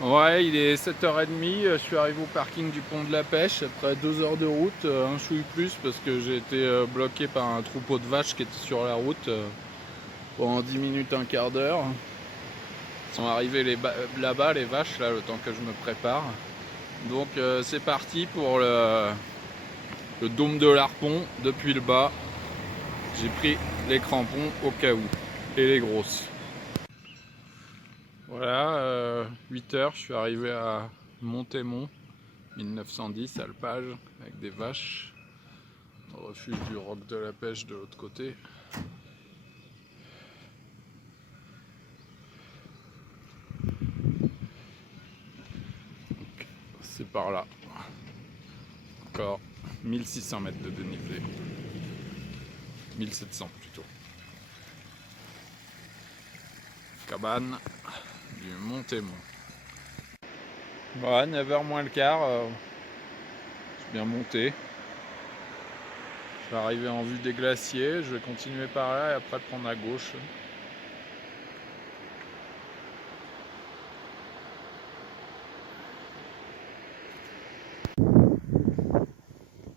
Ouais, il est 7h30, je suis arrivé au parking du pont de la Pêche après 2 heures de route, un chouï plus parce que j'ai été bloqué par un troupeau de vaches qui était sur la route pendant 10 minutes, un quart d'heure. Ils sont arrivés là-bas, les vaches, là, le temps que je me prépare. Donc c'est parti pour le dôme de l'Harpon depuis le bas. J'ai pris les crampons au cas où et les grosses. Voilà, 8h, je suis arrivé à Montémont, 1910, alpage, avec des vaches, au refuge du Roc de la Pêche de l'autre côté. C'est par là. Encore 1600 mètres de dénivelé. 1700 plutôt. Cabane du Montémont. Voilà, 9h moins le quart, je suis bien monté. Je vais arriver en vue des glaciers, je vais continuer par là et après prendre à gauche.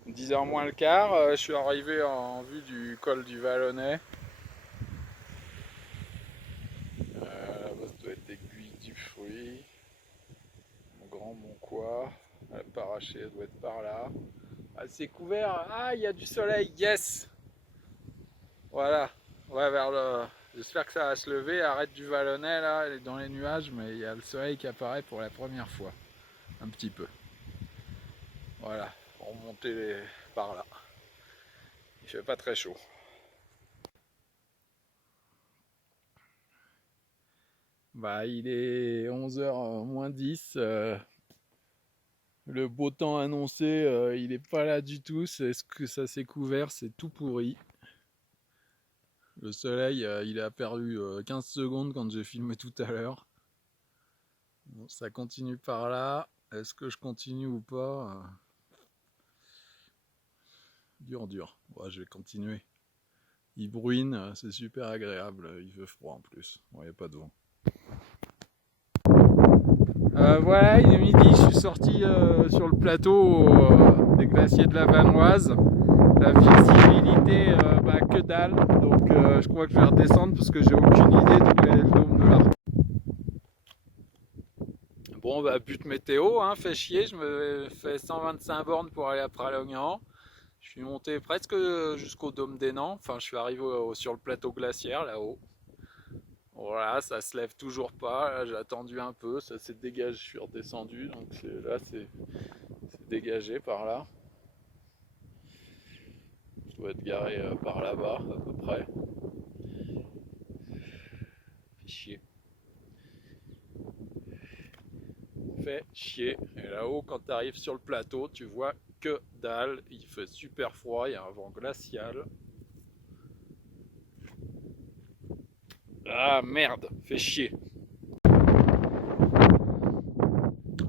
« 10h moins le quart, je suis arrivé en vue du col du Vallonnet. Là-bas, ça doit être l'aiguille du fruit. Mon grand Moncois. La Paraché, elle doit être par là. Ah, c'est couvert. Ah, il y a du soleil. Yes! Voilà. Ouais, vers le... J'espère que ça va se lever. Arrête du Vallonnet, là. Elle est dans les nuages, mais il y a le soleil qui apparaît pour la première fois. Un petit peu. Voilà. Remonter par là. Il fait pas très chaud. Bah, il est 11h moins 10. Le beau temps annoncé, il n'est pas là du tout. C'est ce que ça s'est couvert, c'est tout pourri. Le soleil, il a perdu 15 secondes quand j'ai filmé tout à l'heure. Bon, ça continue par là. Est-ce que je continue ou pas? Dur. Bon, je vais continuer. Il bruine, c'est super agréable. Il fait froid en plus. Bon, il n'y a pas de vent. Voilà, il est midi, je suis sorti sur le plateau des glaciers de la Vanoise. La visibilité, que dalle, donc je crois que je vais redescendre parce que j'ai aucune idée d'où est le dôme de l'Harpon. Bon, bah, but météo, hein, fait chier, je me fais 125 bornes pour aller à Pralognan. Je suis monté presque jusqu'au dôme des Nants, enfin je suis arrivé sur le plateau glaciaire là-haut. Voilà, ça se lève toujours pas, j'ai attendu un peu, ça s'est dégagé, je suis redescendu, donc là c'est dégagé par là. Je dois être garé par là-bas à peu près. Fait chier. Fait chier. Et là-haut, quand tu arrives sur le plateau, tu vois que dalle, il fait super froid, il y a un vent glacial. Ah merde, fait chier.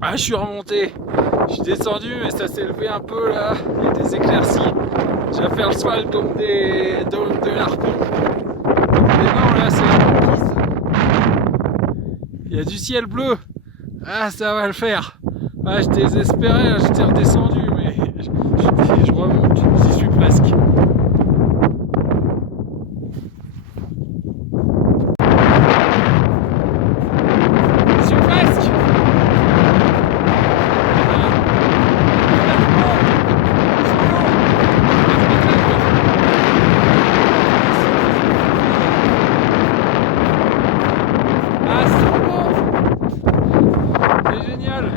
Ah, je suis remonté. Je suis descendu, mais ça s'est levé un peu là. Il y a des éclaircies. Je vais faire le soir le dôme de l'Harpon. Mais non, là, c'est la banquise. Il y a du ciel bleu. Ah, ça va le faire. Ah, j'étais désespéré, là, j'étais redescendu, mais je remonte. J'y suis presque. Génial.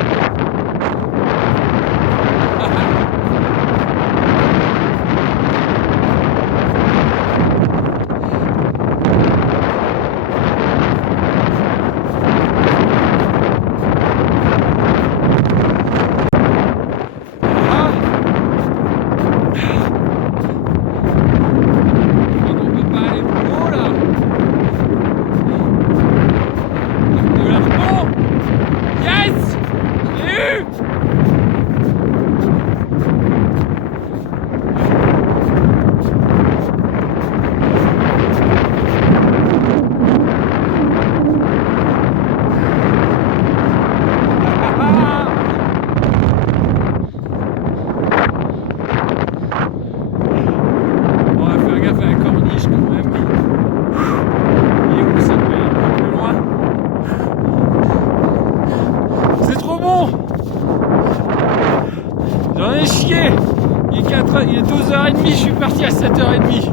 Il est 12h30, je suis parti à 7h30.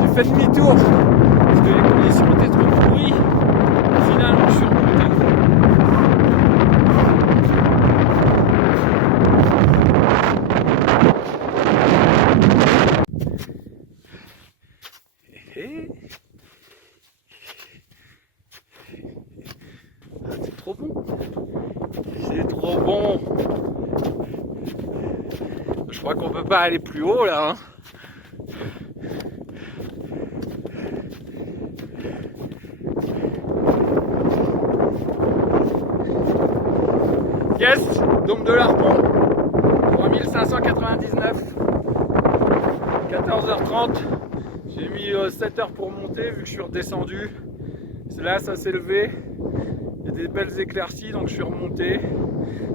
J'ai fait demi-tour parce que les conditions étaient trop pourries. Finalement, je suis remonté. C'est trop bon. C'est trop bon. Je crois qu'on peut pas aller plus haut là. Hein. Yes, Dôme de l'Harpon, 3599, 14h30. J'ai mis 7 heures pour monter vu que je suis redescendu. Là, ça s'est levé. Il y a des belles éclaircies, donc je suis remonté.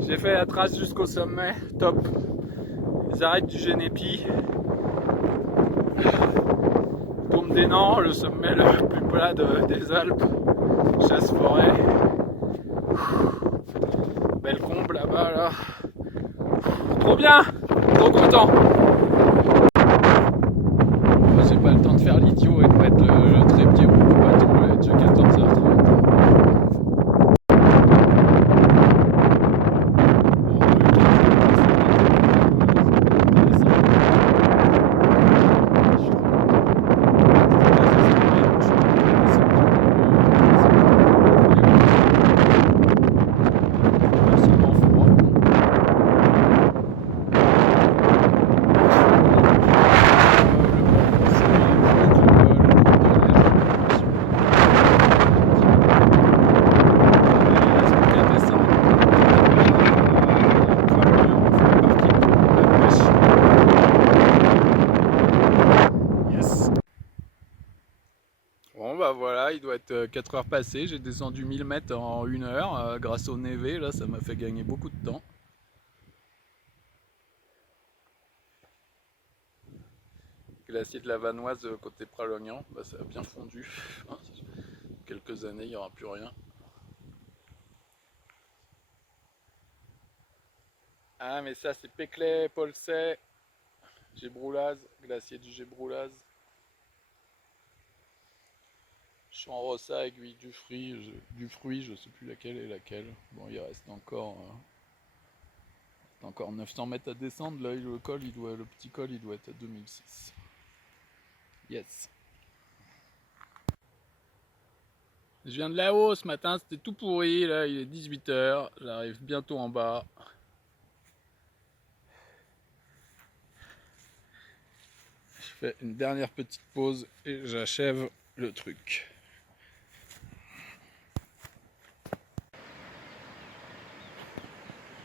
J'ai fait la trace jusqu'au sommet, top. Les arêtes du Génépi. Dôme des Nants, le sommet le plus plat des Alpes. Chasse-forêt. Belle comble là-bas, là. Trop bien, trop content. J'ai pas le temps de faire l'idiot et de mettre le trépied au bout du bateau, il est déjà 14h30. Bon bah voilà, il doit être 4 heures passées, j'ai descendu 1000 mètres en 1 heure grâce au névé, là ça m'a fait gagner beaucoup de temps. Glacier de la Vanoise côté Pralognan, bah, ça a bien fondu. Quelques années il n'y aura plus rien. Ah mais ça c'est Péclet, Polsay, Gébroulaz, glacier du Gébroulaz. Champ-Rossa, aiguille du fruit, je sais plus laquelle est laquelle. Bon, il reste encore 900 mètres à descendre. Là, le petit col, il doit être à 2006. Yes. Je viens de là-haut ce matin, c'était tout pourri. Là, il est 18h. J'arrive bientôt en bas. Je fais une dernière petite pause et j'achève le truc.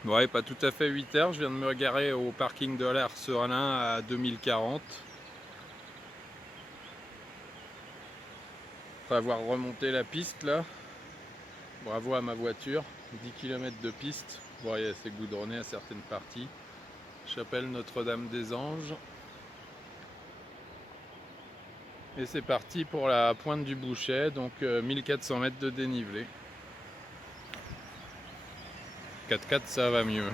Ouais, pas tout à fait 8 heures, je viens de me garer au parking de l'Air Serenin à 2040. Après avoir remonté la piste là, bravo à ma voiture, 10 km de piste, bon, c'est goudronné à certaines parties. Chapelle Notre-Dame-des-Anges. Et c'est parti pour la pointe du Bouchet, donc 1400 mètres de dénivelé. 4x4 ça va mieux.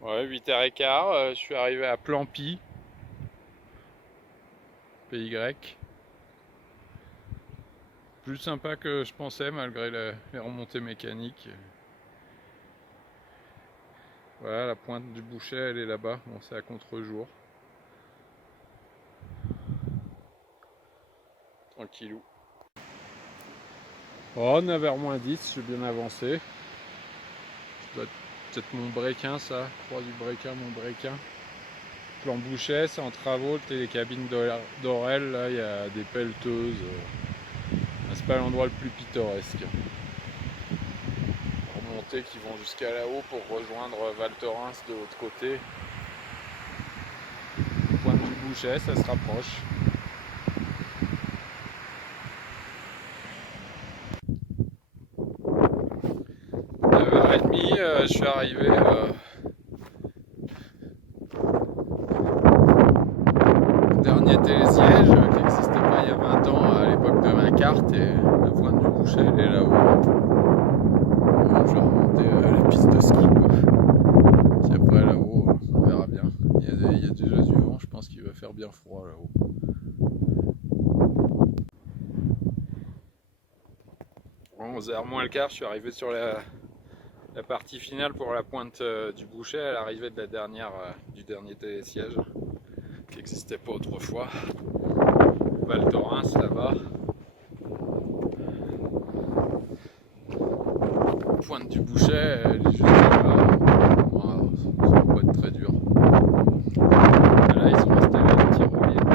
Ouais, 8h15, je suis arrivé à Plampy, pays grec. Plus sympa que je pensais malgré les remontées mécaniques. Voilà, la pointe du Bouchet elle est là-bas, bon c'est à contre-jour. Tranquillou. Oh, 9h-10, je suis bien avancé. Ça doit être peut-être mon breakin ça, croix du breakin, mon breakin. Plan Bouchet, c'est en travaux, le télécabine d'Orel, là il y a des pelleteuses. C'est pas l'endroit le plus pittoresque. Remontées qui vont jusqu'à là-haut pour rejoindre Val Thorens de l'autre côté. Pointe du Bouchet, ça se rapproche. Je suis arrivé au dernier télésiège qui n'existait pas il y a 20 ans à l'époque de ma carte et la pointe du Bouchet elle est là-haut. vent, je vais remonter la piste de ski, quoi. Puis après là-haut, on verra bien. Il y a déjà du vent, je pense qu'il va faire bien froid là-haut. 11h moins le quart, je suis arrivé sur la partie finale pour la pointe du Bouchet, à l'arrivée de du dernier télésiège qui n'existait pas autrefois. Val Thorens là-bas. Pointe du Bouchet, elle est juste là. Wow, ça va pas être très dur. Et là, ils sont installés à Tyrolienne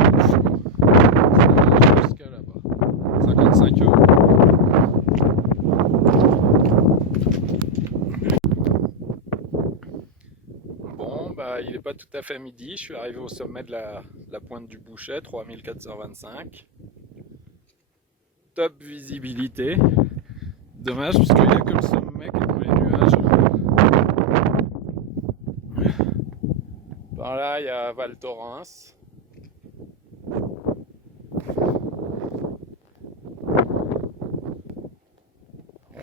jusqu'à là-bas. 55 €. Bon, bah, il n'est pas tout à fait midi. Je suis arrivé au sommet de la pointe du Bouchet, 3425. Top visibilité. Dommage parce qu'il n'y a que le sommet qui est dans les nuages. Par là, il y a Val Thorens.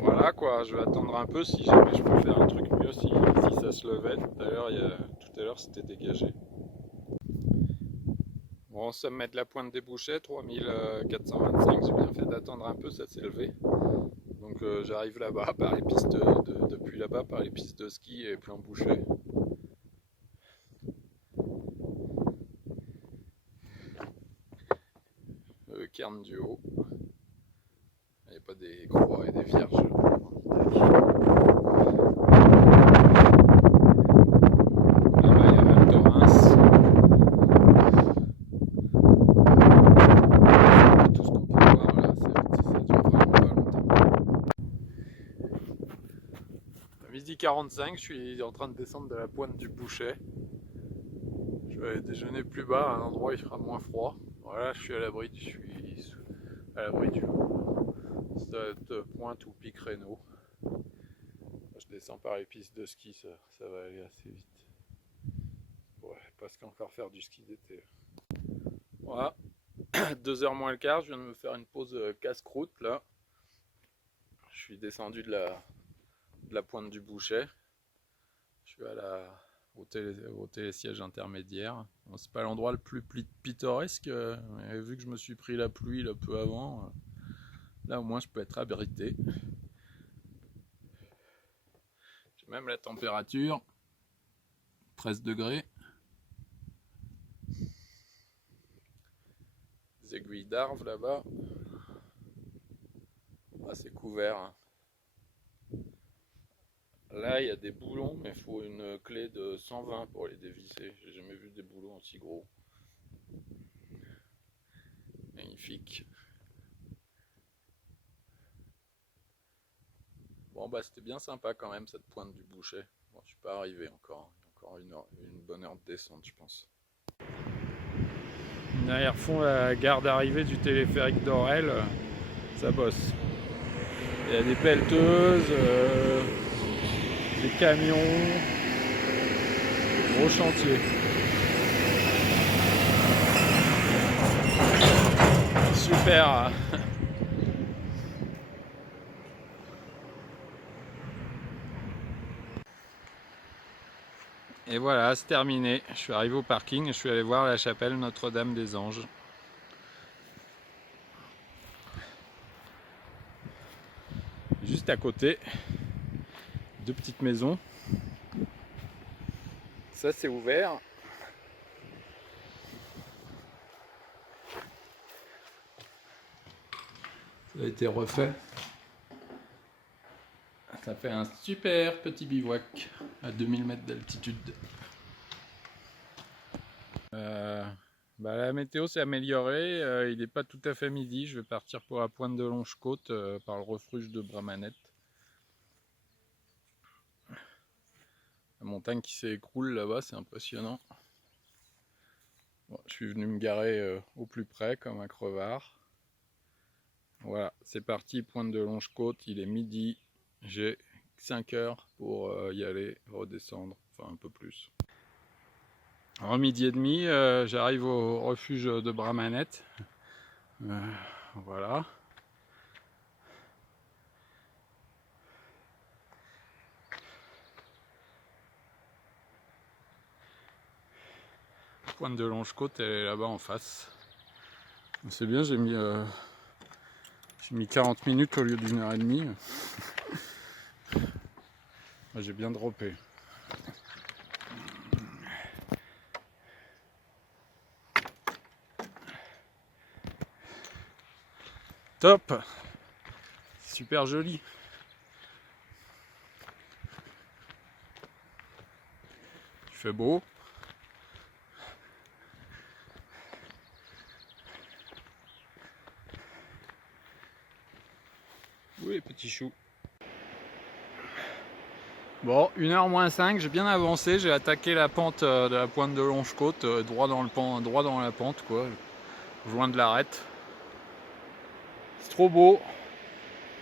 Voilà quoi, je vais attendre un peu si jamais je peux faire un truc mieux si ça se levait. Tout à l'heure c'était dégagé. Bon, sommet de la pointe des Bouchets, 3425, j'ai bien fait d'attendre un peu, ça s'est levé. Donc j'arrive là-bas par les pistes depuis là-bas par les pistes de ski et plan Bouchet. Cairn du Haut. Il n'y a pas des croix et des vierges en Italie. Là-bas il y a Val Thorens. Tout ce qu'on peut voir là, ça dure vraiment pas longtemps. À midi 45, je suis en train de descendre de la pointe du Bouchet. Je vais aller déjeuner plus bas, à un endroit où il fera moins froid. Voilà, je suis à l'abri du cette pointe ou pic Reynaud. Je descends par les pistes de ski, ça va aller assez vite. Ouais, parce qu'encore faire du ski d'été. Voilà, 2h moins le quart, je viens de me faire une pause casse-croûte là. Je suis descendu de la pointe du Bouchet. Je suis au télésiège intermédiaire. Bon, c'est pas l'endroit le plus pittoresque, mais vu que je me suis pris la pluie là peu avant, là au moins je peux être abrité. J'ai même la température, 13 degrés. Des aiguilles d'arve là-bas. Ah, c'est couvert. Hein. Là, il y a des boulons, mais il faut une clé de 120 pour les dévisser. J'ai jamais vu des boulons aussi gros. Magnifique. Bon, bah c'était bien sympa quand même cette pointe du Bouchet. Bon, je suis pas arrivé encore. Encore une bonne heure de descente, je pense. Derrière fond, la gare d'arrivée du téléphérique d'Orel, ça bosse. Il y a des pelleteuses, des camions, gros chantier. Super. Et voilà, c'est terminé. Je suis arrivé au parking et je suis allé voir la chapelle Notre-Dame des Anges. Juste à côté, deux petites maisons. Ça c'est ouvert. Ça a été refait. Ça fait un super petit bivouac à 2000 mètres d'altitude. La météo s'est améliorée, il n'est pas tout à fait midi, je vais partir pour la pointe de Longe-Côte par le refuge de Bramanette. La montagne qui s'écroule là-bas, c'est impressionnant. Bon, je suis venu me garer au plus près comme un crevard. Voilà, c'est parti, pointe de Longe-Côte, il est midi, j'ai 5 heures pour y aller, redescendre, enfin un peu plus. Alors midi et demi, j'arrive au refuge de Bramanette. Voilà. pointe de Longe-Côte, elle est là-bas en face. C'est bien, j'ai mis 40 minutes au lieu d'1h30. J'ai bien droppé. Top! Super joli. Il fait beau. Oui, petit chou. Bon, 1h moins 5, j'ai bien avancé, j'ai attaqué la pente de la pointe de Longe-Côte, droit dans la pente, quoi, loin de l'arête. C'est trop beau.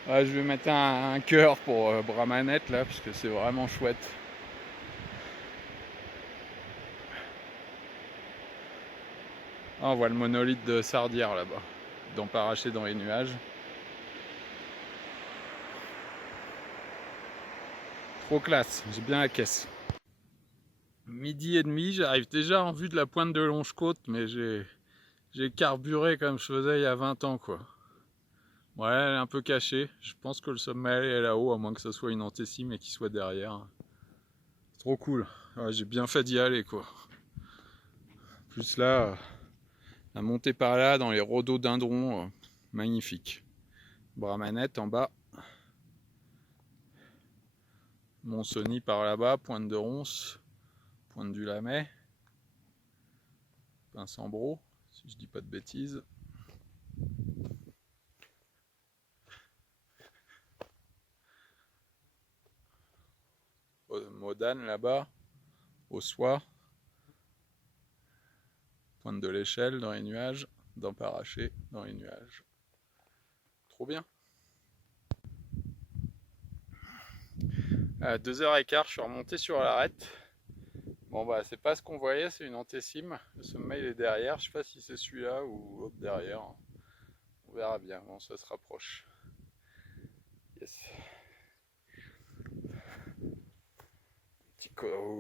Je vais mettre un cœur pour Bramanette là, parce que c'est vraiment chouette. Ah, on voit le monolithe de Sardière là-bas, d'emparaché dans les nuages. Trop classe, j'ai bien la caisse. 12h30, j'arrive déjà en vue de la pointe de Longe-Côte, mais j'ai carburé comme je faisais il y a 20 ans, quoi. Ouais, elle est un peu cachée. Je pense que le sommet est là-haut, à moins que ce soit une antécime et qu'il soit derrière. Trop cool. Ouais, j'ai bien fait d'y aller, quoi. Plus là, la montée par là, dans les rhododendrons, magnifique. Bramanette en bas. Mont-Cenis par là-bas, pointe de Ronce, pointe du Lamet, Pinsambro, si je dis pas de bêtises. Modane là-bas, Ossois, pointe de l'Échelle dans les nuages, d'Emparaché dans les nuages. Trop bien. À 2h15, je suis remonté sur l'arête. Bon bah c'est pas ce qu'on voyait, c'est une antécime. Le sommet il est derrière, je sais pas si c'est celui-là ou l'autre derrière. On verra bien, bon ça se rapproche. Yes.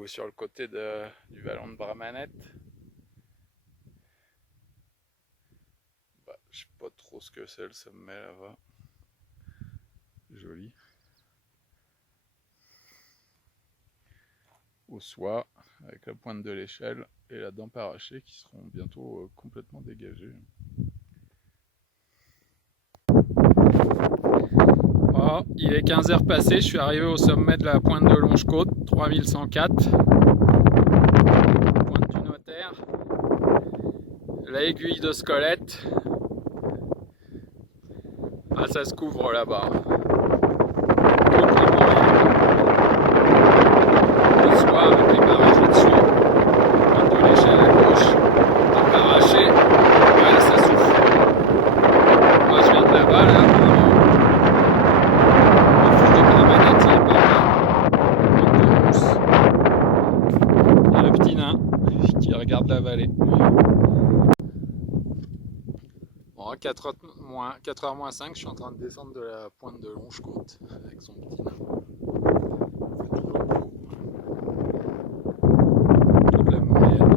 Sur le côté du vallon de Bramanette. Bah, je sais pas trop ce que c'est le sommet là-bas. Joli. Ossois, avec la pointe de l'Échelle et la d'Emparaché qui seront bientôt complètement dégagées. Oh, il est 15h passé, je suis arrivé au sommet de la pointe de Longe-Côte, 3104. Pointe du Notaire. La aiguille de Squelette. Ah, ça se couvre là-bas. Le soir avec les barrages là-dessus. Pointe de l'Échelle à gauche. Emparaché. Ouais, ça souffle. Moi, je viens de là-bas, là. Qui regarde la vallée. Bon, à 4h moins 5, je suis en train de descendre de la pointe de Longe-Côte avec son petit nain. C'est toujours beau. Toute la Maurienne.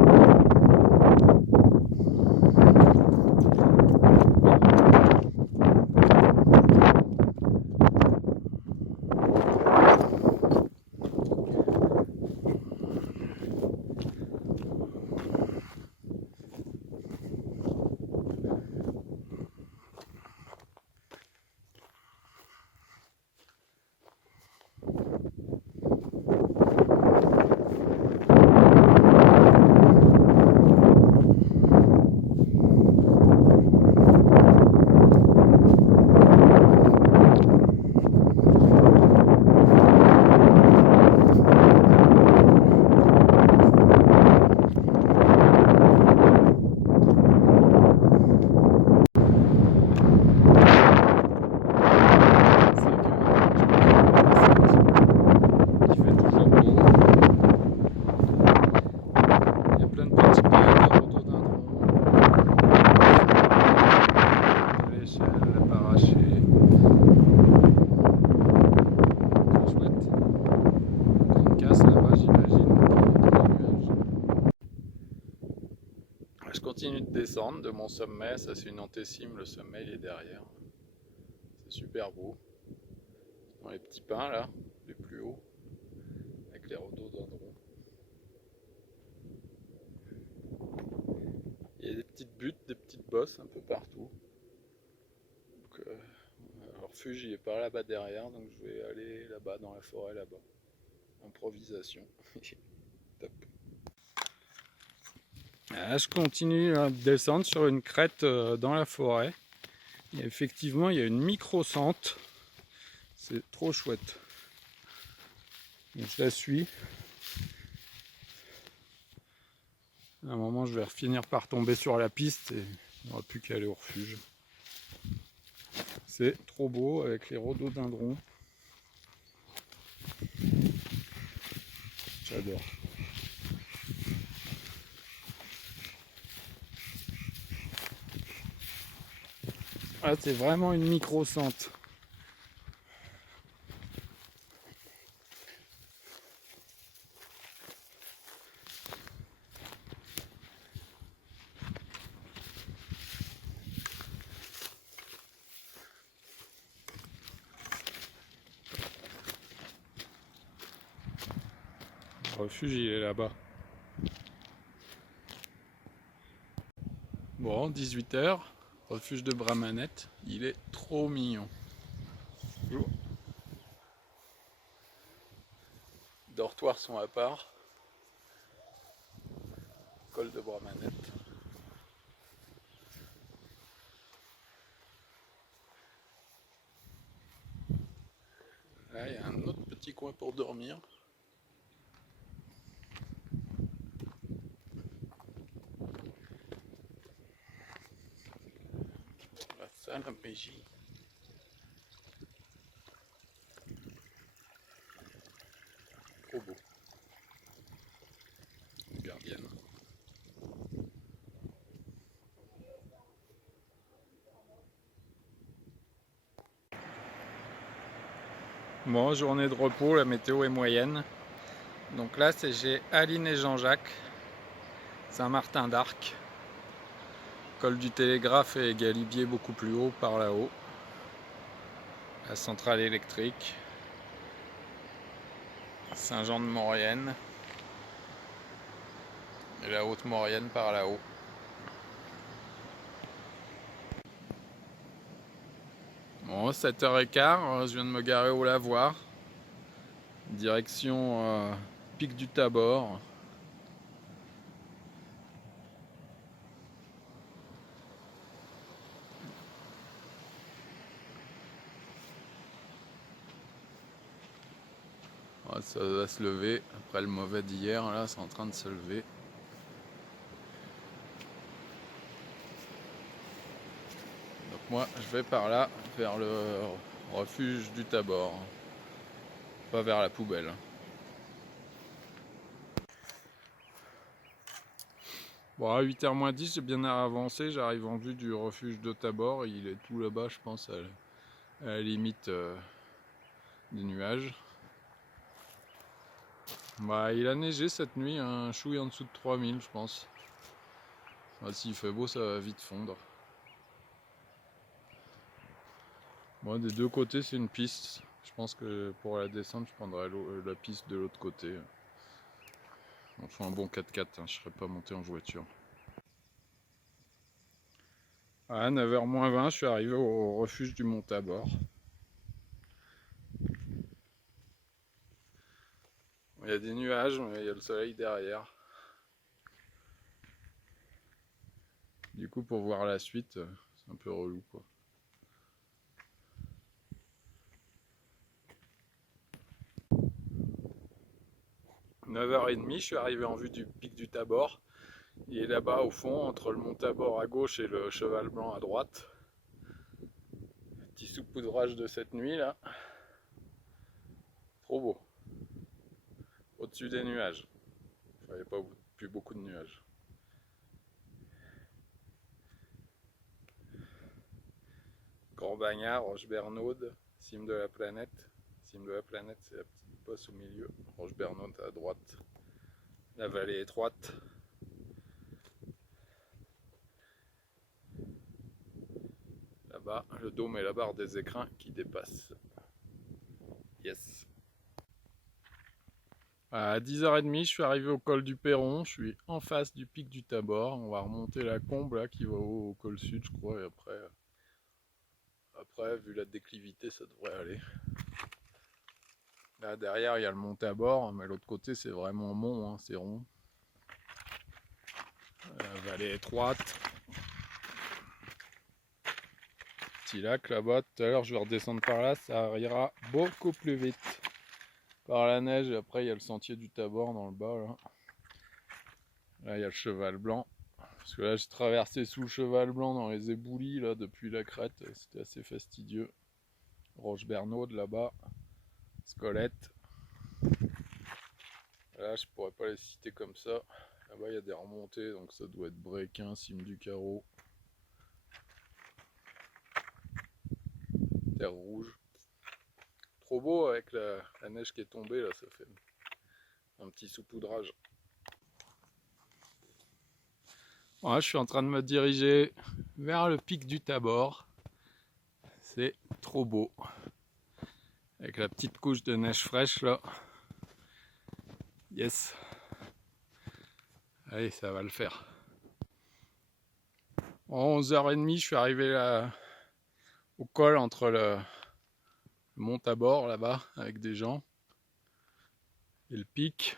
continue de descendre de mon sommet. Ça c'est une antécime, le sommet il est derrière. C'est super beau. Dans les petits pins là, les plus hauts, avec les rhododendrons. Il y a des petites buttes, des petites bosses un peu partout. Donc, le refuge il est par là-bas derrière, donc je vais aller là-bas dans la forêt là-bas. Improvisation. Top. Là, je continue à descendre sur une crête dans la forêt. Et effectivement, il y a une micro-sente. C'est trop chouette. Donc, je la suis. À un moment, je vais finir par tomber sur la piste et il n'y aura plus qu'à aller au refuge. C'est trop beau avec les rhododendrons. J'adore. Ah, c'est vraiment une micro-sente. Le refuge, il est là-bas. Bon, 18 h, refuge de Bramanette. Il est trop mignon. Les dortoirs sont à part. Col de Bramanette. Là, il y a un autre petit coin pour dormir. La salle à PJ. Trop beau. Gardienne. Bon, journée de repos, la météo est moyenne. Donc là, c'est chez Aline et Jean-Jacques, Saint-Martin d'Arc. Col du Télégraphe et Galibier beaucoup plus haut par là-haut. La centrale électrique. Saint-Jean-de-Maurienne. Et la Haute-Maurienne par là-haut. Bon, 7h15, je viens de me garer au lavoir. Direction Pic du Tabor. Ça va se lever. Après le mauvais d'hier, là, c'est en train de se lever. Donc moi, je vais par là, vers le refuge du Tabor. Pas vers la poubelle. Bon, à 8h moins 10, j'ai bien avancé. J'arrive en vue du refuge de Tabor. Il est tout là-bas, je pense, à la limite des nuages. Bah, il a neigé cette nuit, un chouïa en dessous de 3000, je pense. Bah, s'il fait beau, ça va vite fondre. Bon, des deux côtés, c'est une piste. Je pense que pour la descente, je prendrai la piste de l'autre côté. On fait un bon 4x4, hein, je ne serais pas monté en voiture. À 9h moins 20, je suis arrivé au refuge du Mont Tabor. Il y a des nuages, mais il y a le soleil derrière. Du coup, pour voir la suite, c'est un peu relou, quoi. « 9h30, je suis arrivé en vue du pic du Tabor. Il est là-bas au fond, entre le Mont Tabor à gauche et le Cheval Blanc à droite. Petit saupoudrage de cette nuit là. Trop beau. Au-dessus des nuages. Enfin, il n'y a pas plus beaucoup de nuages. Grand Bagnard, Roche-Bernaude, cime de la planète. Cime de la planète, c'est la petite bosse au milieu. Roche-Bernaude à droite. La vallée étroite. là-bas, le dôme et la barre des écrins qui dépassent. Yes. À 10h30, je suis arrivé au col du Perron, je suis en face du pic du Tabor. On va remonter la combe là qui va au col sud, je crois, et après, vu la déclivité, ça devrait aller. Là derrière, il y a le mont Tabor, mais l'autre côté, c'est vraiment mont, hein, c'est rond. La vallée étroite. Petit lac là-bas, tout à l'heure, je vais redescendre par là, ça ira beaucoup plus vite. Par la neige, et après, il y a le sentier du Tabor dans le bas, là. Là, il y a le cheval blanc. Parce que là, j'ai traversé sous le cheval blanc dans les éboulis, là, depuis la crête. C'était assez fastidieux. Roche Bernaude, là-bas. Scolette. Là, je pourrais pas les citer comme ça. Là-bas, il y a des remontées, donc ça doit être Bréquin, Cime du Carreau. Terre Rouge. Trop beau avec la neige qui est tombée, là, ça fait un petit saupoudrage. Voilà, je suis en train de me diriger vers le pic du Tabor. C'est trop beau. Avec la petite couche de neige fraîche là. Yes. Allez, ça va le faire. À 11h30, je suis arrivé là, au col entre le mont Tabor là-bas avec des gens et le pic.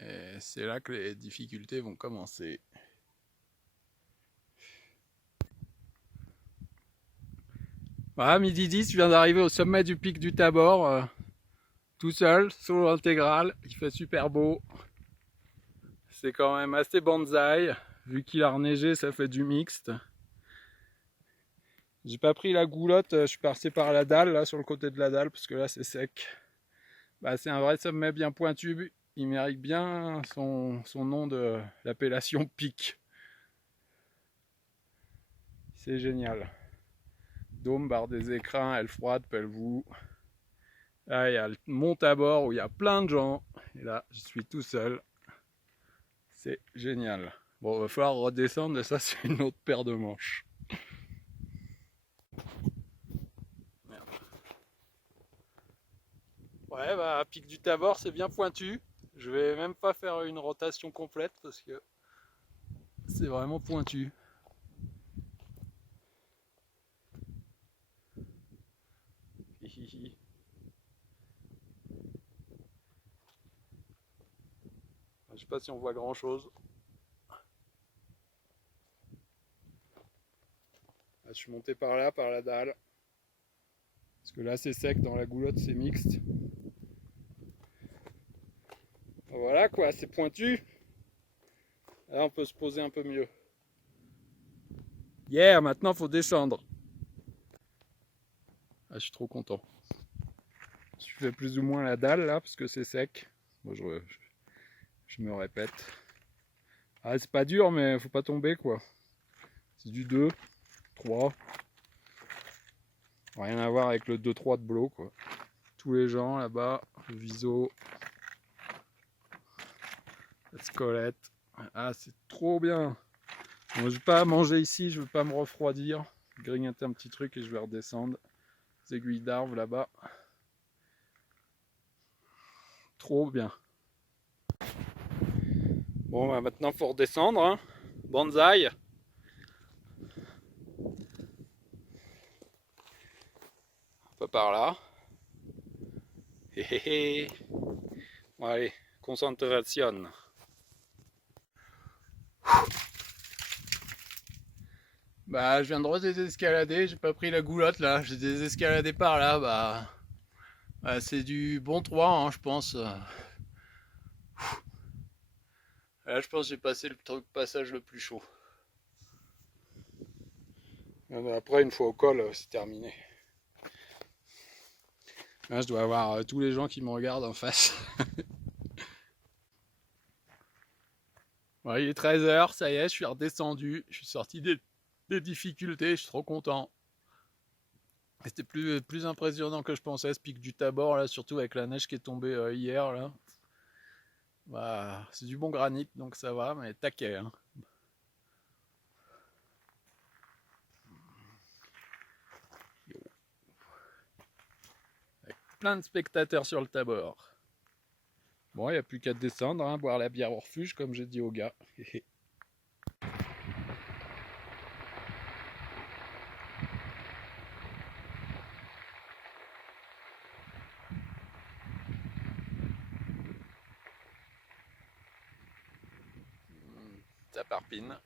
Et c'est là que les difficultés vont commencer. Voilà, midi 10, je viens d'arriver au sommet du pic du Tabor, tout seul, solo intégral, il fait super beau. C'est quand même assez bonsaï, vu qu'il a reneigé, ça fait du mixte. J'ai pas pris la goulotte, je suis passé par la dalle, là, sur le côté de la dalle, parce que là c'est sec. Bah, c'est un vrai sommet bien pointu, il mérite bien son nom de l'appellation pic. C'est génial. Dôme, barre des écrins, aile froide, Pelvoux. Là, il y a le mont Tabor où il y a plein de gens. Et là, je suis tout seul. C'est génial. Bon, il va falloir redescendre et ça, c'est une autre paire de manches. Merde. Ouais, bah, pic du Tabor, c'est bien pointu. Je vais même pas faire une rotation complète parce que c'est vraiment pointu. Hihihi. Je sais pas si on voit grand chose. Je suis monté par là, par la dalle. Parce que là c'est sec, dans la goulotte c'est mixte. Voilà quoi, c'est pointu. Là on peut se poser un peu mieux. Yeah, maintenant faut descendre. Ah, je suis trop content. Je fais plus ou moins la dalle là parce que c'est sec. Bon, je me répète. Ah, c'est pas dur mais faut pas tomber quoi. C'est du 2, 3. Rien à voir avec le 2-3 de Blo quoi. Tous les gens là-bas, le Viso, la Scolette. Ah, c'est trop bien. Bon, je vais pas manger ici, je veux pas me refroidir. Je vais grignoter un petit truc et je vais redescendre. Les aiguilles d'arbre là-bas. Trop bien. Bon, bah maintenant faut redescendre. Hein. Bonsaï. Pas par là. Hé hé hé. Bon, allez, concentration. Bah, je viens de redésescalader, j'ai pas pris la goulotte là, j'ai désescaladé par là, bah c'est du bon 3, hein, je pense. Là, je pense que j'ai passé le passage le plus chaud. Après, une fois au col, c'est terminé. Là, je dois avoir tous les gens qui me regardent en face. Ouais, il est 13h, ça y est, je suis redescendu, je suis sorti des difficultés, je suis trop content. C'était plus impressionnant que je pensais, ce pic du Tabor, là, surtout avec la neige qui est tombée hier. Là. Bah, c'est du bon granit, donc ça va, mais taquet. Hein. plein de spectateurs sur le Tabor. Bon, il n'y a plus qu'à descendre, hein, boire la bière au refuge, comme j'ai dit aux gars. Ça parpine.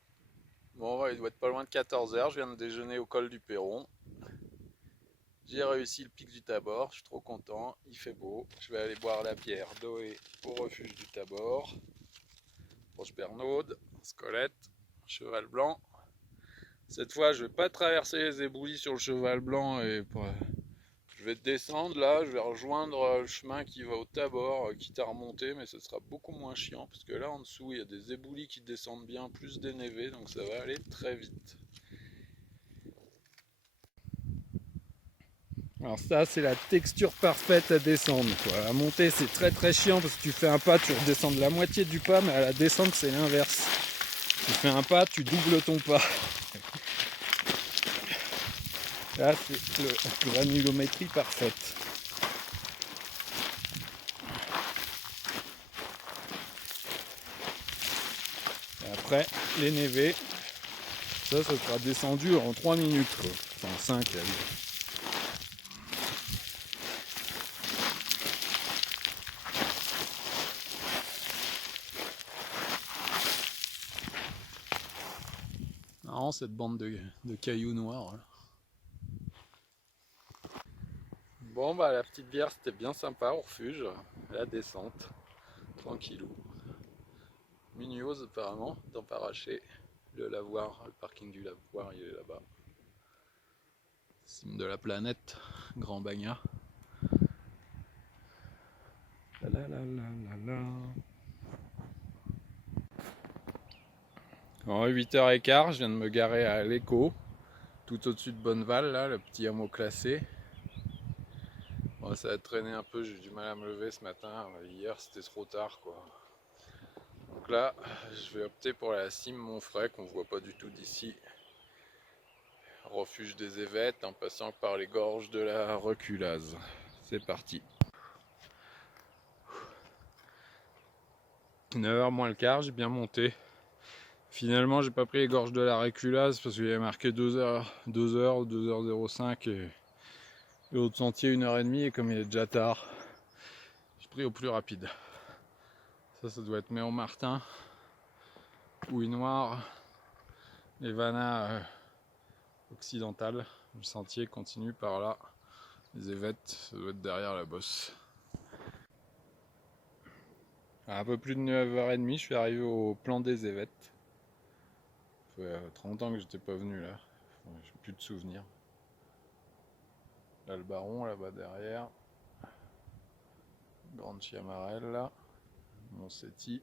Bon, il doit être pas loin de 14h, je viens de déjeuner au col du Perron. J'ai réussi le pic du Tabor, je suis trop content, il fait beau. Je vais aller boire la bière d'Oé au refuge du Tabor. Roche Bernaude, Scolette, Cheval Blanc. Cette fois, je vais pas traverser les éboulis sur le Cheval Blanc et je vais descendre là, je vais rejoindre le chemin qui va au Tabor, quitte à remonter, mais ce sera beaucoup moins chiant parce que là en dessous il y a des éboulis qui descendent bien, plus des névés, donc ça va aller très vite. Alors ça c'est la texture parfaite à descendre quoi. À monter c'est très chiant parce que tu fais un pas, tu redescends de la moitié du pas, mais à la descente c'est l'inverse. Tu fais un pas, tu doubles ton pas. Là c'est la granulométrie parfaite. Et après les névés, ça sera descendu en 3 minutes quoi. Enfin 5 là. Marrant cette bande de cailloux noirs là. Bon bah la petite bière c'était bien sympa au refuge, la descente, tranquillou. Munoz apparemment, dans Paraché, le lavoir, le parking du lavoir il est là-bas. Cime de la planète, Grand Bagnat. La la la la la. Alors 8h15, je viens de me garer à l'Écho, tout au-dessus de Bonneval, là, le petit hameau classé. Bon, ça a traîné un peu, j'ai eu du mal à me lever ce matin, hier c'était trop tard quoi. Donc là, je vais opter pour la cime Montfray qu'on voit pas du tout d'ici. Refuge des Évêtes en passant par les gorges de la Reculase. C'est parti. 9h moins le quart, j'ai bien monté. Finalement, j'ai pas pris les gorges de la Reculase parce qu'il y avait marqué 2h, 2h05 et l'autre sentier 1h30 et comme il est déjà tard, j'ai pris au plus rapide. Ça doit être Méon-Martin, Houille Noire, les Vannas occidentales. Le sentier continue par là. Les Évêtes, ça doit être derrière la bosse. À un peu plus de 9h30, je suis arrivé au plan des Évêtes. Ça fait 30 ans que j'étais pas venu là. J'ai plus de souvenirs. Là le baron là-bas derrière. Grande Chiamarelle là. Montsetti.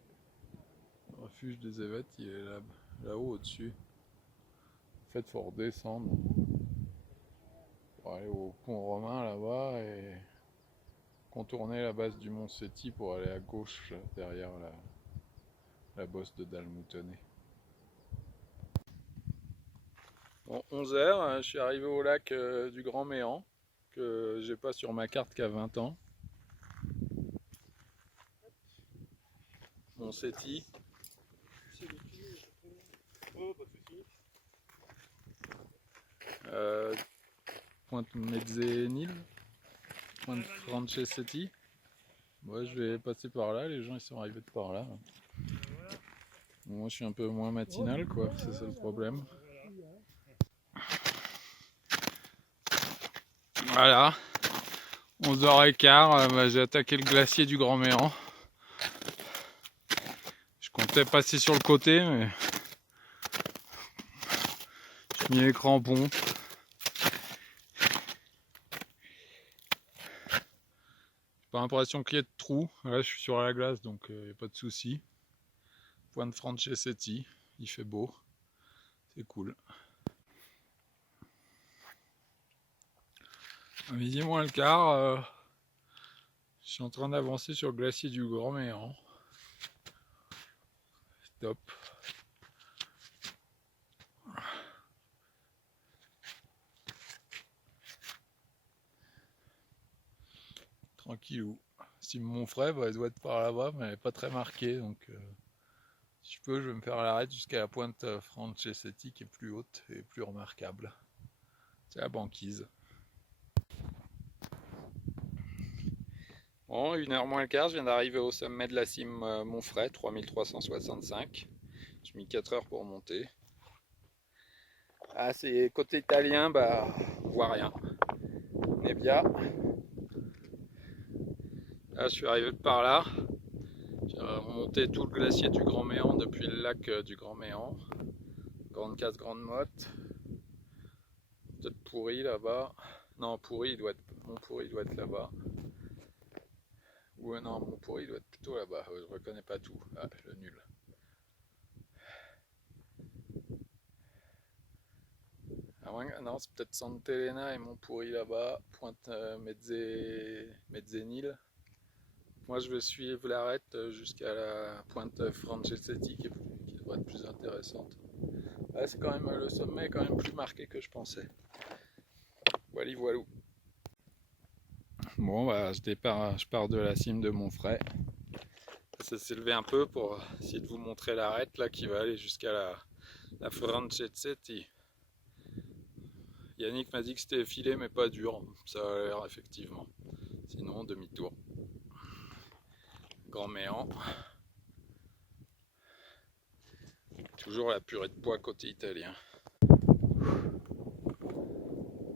Le refuge des Évêtes, il est là-haut au-dessus. En fait, il faut redescendre pour aller au pont romain là-bas et contourner la base du Montsetti pour aller à gauche là, derrière la bosse de Dalmoutonnet. Bon, 11h, je suis arrivé au lac du Grand Méan, que j'ai pas sur ma carte qu'à 20 ans. Montsetti. Pointe Mezzenil, Pointe Franceschetti. Ouais, je vais passer par là, les gens ils sont arrivés de par là. Bon, moi je suis un peu moins matinal quoi, c'est ça le problème. Voilà, 11h15, j'ai attaqué le glacier du Grand Méan. Je comptais passer sur le côté, mais j'ai mis les crampons. Pas l'impression qu'il y ait de trous. Là, je suis sur la glace, donc il n'y a pas de souci. Pointe Franceschetti, il fait beau, c'est cool. À midi moins le quart, je suis en train d'avancer sur le glacier du Grand Méan. Top. tranquillou. Cime Monfray, bah, elle doit être par là-bas, mais elle n'est pas très marquée, donc si je peux, je vais me faire l'arrêt jusqu'à la pointe Franceschetti qui est plus haute et plus remarquable. C'est la banquise. Bon, 1h moins le quart, je viens d'arriver au sommet de la cime Monfray, 3365. J'ai mis 4 heures pour monter. Ah, c'est côté italien, bah, on voit rien. Nebbia. Là, je suis arrivé par là. J'ai remonté tout le glacier du Grand Méan depuis le lac du Grand Méan. Grande Casse, Grande Motte. Peut-être Pourri là-bas. Non, Pourri, mon Pourri doit être là-bas. Ou non, mon Pourri doit être plutôt là-bas. Je reconnais pas tout. Ah, le nul. Non, c'est peut-être Sant'Elena et Montpourri là-bas, pointe Mezzenil. Moi je vais suivre l'arête jusqu'à la pointe Franceschetti qui devrait être plus intéressante. Là, c'est quand même le sommet est quand même plus marqué que je pensais. Voilà, voilou. Bon bah je pars de la cime de Monfray. Ça s'est levé un peu pour essayer de vous montrer l'arête là qui va aller jusqu'à la Franceschetti. Yannick m'a dit que c'était effilé mais pas dur, ça a l'air effectivement. Sinon demi-tour. Grand Méan. Toujours la purée de poids côté italien.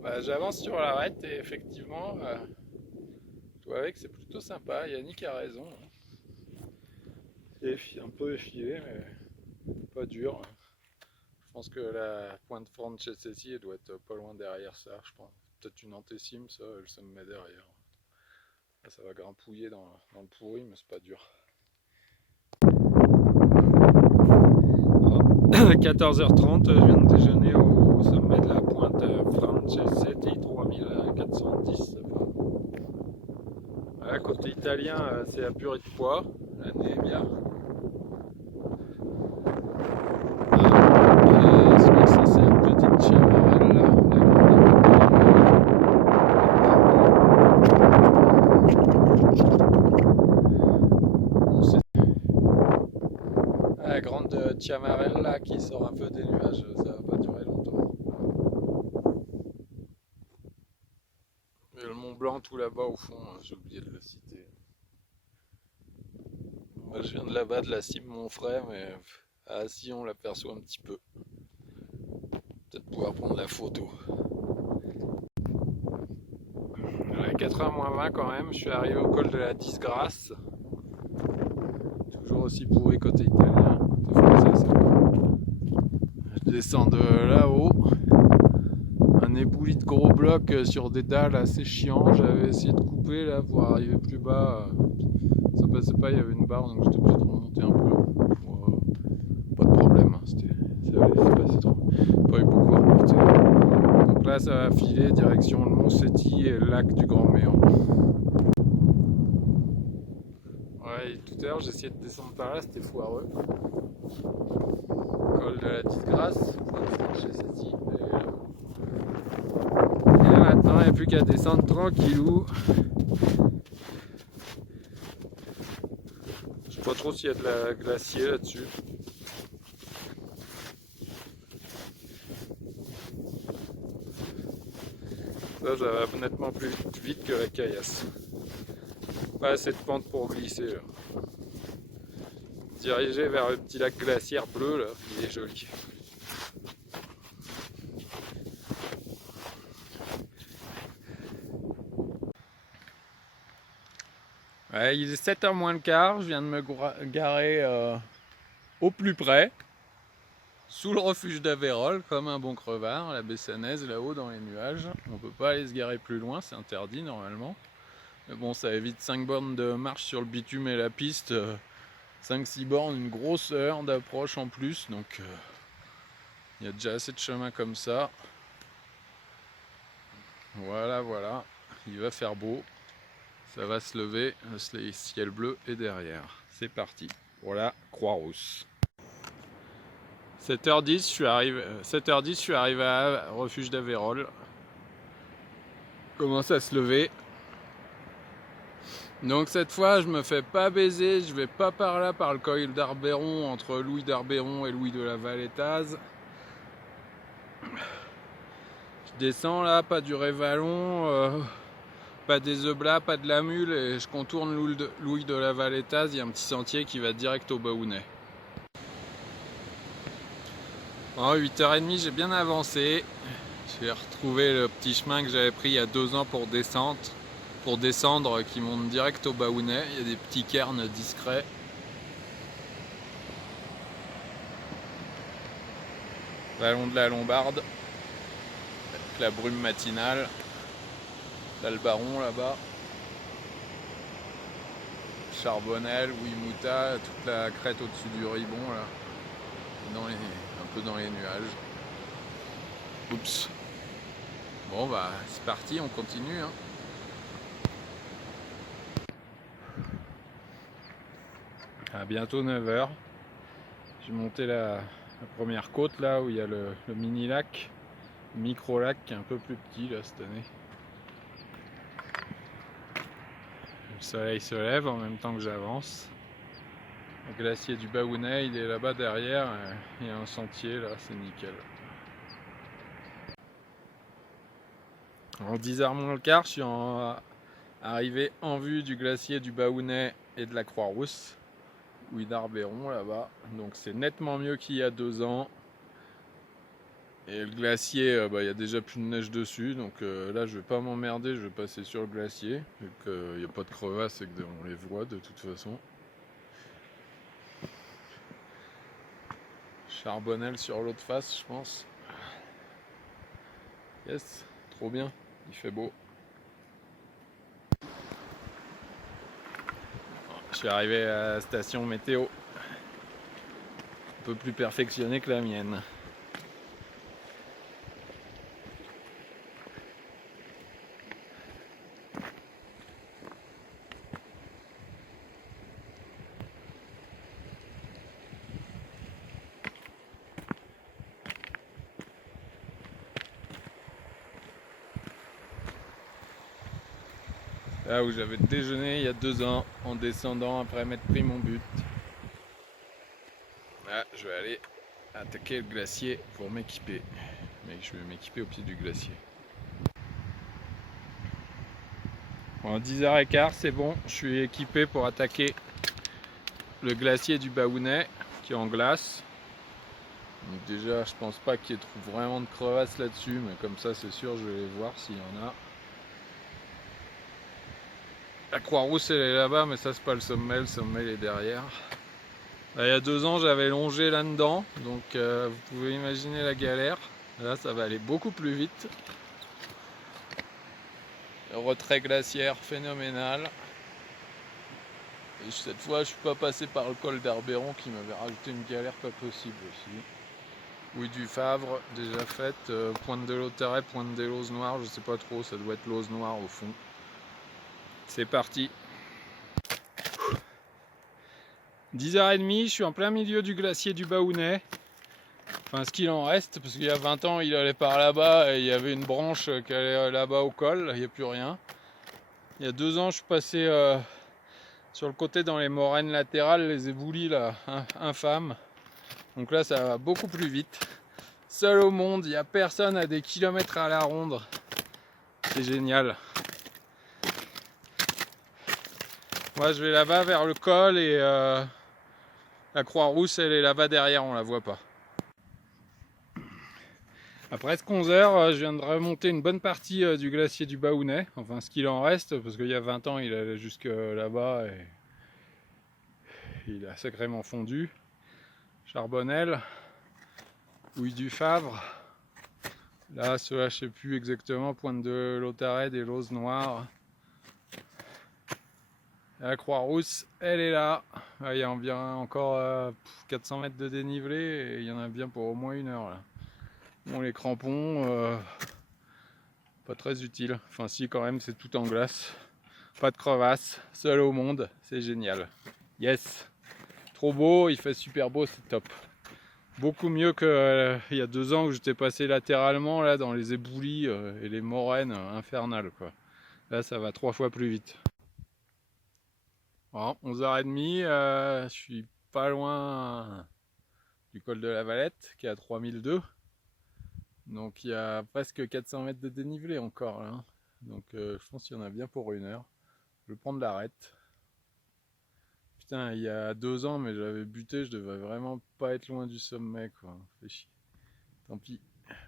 Bah, j'avance sur l'arête et effectivement, je dois avouer que c'est plutôt sympa. Yannick a raison. C'est un peu effilé mais pas dur. Je pense que la pointe Franceschetti doit être pas loin derrière ça. Je pense peut-être une antécime, ça, le sommet derrière. Là, ça va grimpouiller dans le pourri, mais c'est pas dur. 14h30, je viens de déjeuner au sommet de la pointe Franceschetti, 3410. Voilà, côté italien, c'est la purée de poids, la Nebbia. Ça c'est une petite Chiamarelle là, la grande Chiamarelle là qui sort un peu des nuages, ça va pas durer longtemps. Et le Mont Blanc tout là-bas au fond, j'ai oublié de le citer. Moi je viens de là-bas de la cime Monfray, mais si on l'aperçoit un petit peu. Peut-être pouvoir prendre la photo. À 4h-20 quand même, je suis arrivé au col de la Disgrâce. Toujours aussi pourri côté italien. Je descends de là-haut. Un éboulis de gros blocs sur des dalles assez chiants. J'avais essayé de couper là pour arriver plus bas. Ça passait pas, il y avait une barre donc j'étais obligé de remonter un peu. Pas de problème, ça allait, c'est passé trop. Pas eu beaucoup à remonter. Donc là ça va filer direction le Mont Setti et le lac du Grand Méan. Ouais, tout à l'heure j'ai essayé de descendre par là, c'était foireux. Col de la Disgrâce, chez Setti. Et maintenant il n'y a plus qu'à descendre tranquillou. Je sais pas trop s'il y a de la glacier là-dessus. Ça va nettement plus vite que la caillasse. Pas assez de pente pour glisser là. Dirigé vers le petit lac glaciaire bleu là, il est joli. Ouais, il est 7h moins le quart, je viens de me garer au plus près, sous le refuge d'Aveyron, comme un bon crevard, la Bessanaise là-haut dans les nuages. On peut pas aller se garer plus loin, c'est interdit normalement. Mais bon, ça évite 5 bornes de marche sur le bitume et la piste, 5-6 bornes, une grosse heure d'approche en plus, donc il y a déjà assez de chemin comme ça. Voilà, il va faire beau. Ça va se lever, le ciel bleu est derrière. C'est parti pour la Croix-Rousse. 7h10, je suis arrivé à refuge d'Aveyron. Commence à se lever. Donc cette fois je me fais pas baiser, je vais pas par là par le col d'Arbéron entre Louis d'Arbéron et Louis de la Valetaz. Je descends là, pas du Révallon, pas des Eublas, pas de la Mule, et je contourne Louis de la Valetaz. Il y a un petit sentier qui va direct au Baounais. En 8h30 j'ai bien avancé. J'ai retrouvé le petit chemin que j'avais pris il y a 2 ans pour descendre qui monte direct au Baounais. Il y a des petits cairns discrets. Vallon de la Lombarde, avec la brume matinale. L'Albaron là-bas. Charbonnel, Ouimouta, toute la crête au-dessus du Ribon là. Un peu dans les nuages. Oups. Bon bah c'est parti, on continue hein. À bientôt 9h. J'ai monté la première côte là où il y a le mini lac, micro lac qui est un peu plus petit là cette année. Le soleil se lève en même temps que j'avance. Le glacier du Baounais il est là-bas derrière, il y a un sentier là, c'est nickel. En 10h moins le quart, je suis arrivé en vue du glacier du Baounais et de la Croix-Rousse, Louis d'Arbéron là-bas. Donc c'est nettement mieux qu'il y a 2 ans. Et le glacier, il y a déjà plus de neige dessus, donc là je vais pas m'emmerder, je vais passer sur le glacier, vu qu'il n'y a pas de crevasses et qu'on les voit de toute façon. Charbonnel sur l'autre face, je pense. Yes, trop bien, il fait beau. Je suis arrivé à la station météo, un peu plus perfectionnée que la mienne. Là où j'avais déjeuné il y a 2 ans en descendant après m'être pris mon but. Là, je vais aller attaquer le glacier pour m'équiper. Mais je vais m'équiper au pied du glacier. En 10h15, c'est bon, je suis équipé pour attaquer le glacier du Baounais qui est en glace. Donc déjà, je pense pas qu'il y ait vraiment de crevasses là-dessus, mais comme ça, c'est sûr, je vais les voir s'il y en a. La Croix-Rousse elle est là-bas, mais ça c'est pas le sommet il est derrière. Là, il y a 2 ans j'avais longé là-dedans, donc vous pouvez imaginer la galère. Là ça va aller beaucoup plus vite. Le retrait glaciaire phénoménal. Et cette fois je suis pas passé par le col d'Arbéron qui m'avait rajouté une galère pas possible aussi. Oui du Favre déjà faite, Pointe de l'Auteret, Pointe des Lauses Noires, je sais pas trop, ça doit être Lauses Noires au fond. C'est parti. 10h30, je suis en plein milieu du glacier du Baounais. Enfin, ce qu'il en reste, parce qu'il y a 20 ans, il allait par là-bas et il y avait une branche qui allait là-bas au col, il n'y a plus rien. Il y a 2 ans, je suis passé sur le côté dans les moraines latérales, les éboulis là, infâmes. Donc là, ça va beaucoup plus vite. Seul au monde, il n'y a personne à des kilomètres à la ronde. C'est génial. Moi je vais là-bas vers le col et la Croix-Rousse elle est là-bas derrière, on la voit pas. À presque 11h, je viens de remonter une bonne partie du glacier du Baounais, enfin ce qu'il en reste, parce qu'il y a 20 ans il allait jusque là-bas et il a sacrément fondu. Charbonnel, Louis du Favre, là ceux-là je sais plus exactement, Pointe de l'Auteret, des Lauses Noires. La Croix-Rousse, elle est là. Il y a environ encore 400 mètres de dénivelé et il y en a bien pour au moins 1 heure là. Bon, les crampons, pas très utile. Enfin si quand même, c'est tout en glace. Pas de crevasse, seul au monde, c'est génial. Yes, trop beau, il fait super beau, c'est top. Beaucoup mieux qu'il y a 2 ans où j'étais passé latéralement là dans les éboulis et les moraines infernales quoi. Là ça va 3 fois plus vite. Bon, 11h30, je suis pas loin du col de la Valette qui est à 3002. Donc il y a presque 400 mètres de dénivelé encore là, hein. Donc je pense qu'il y en a bien pour 1 heure. Je vais prendre l'arête. Putain, il y a 2 ans, mais j'avais buté, je devais vraiment pas être loin du sommet quoi. Fait chier. Tant pis.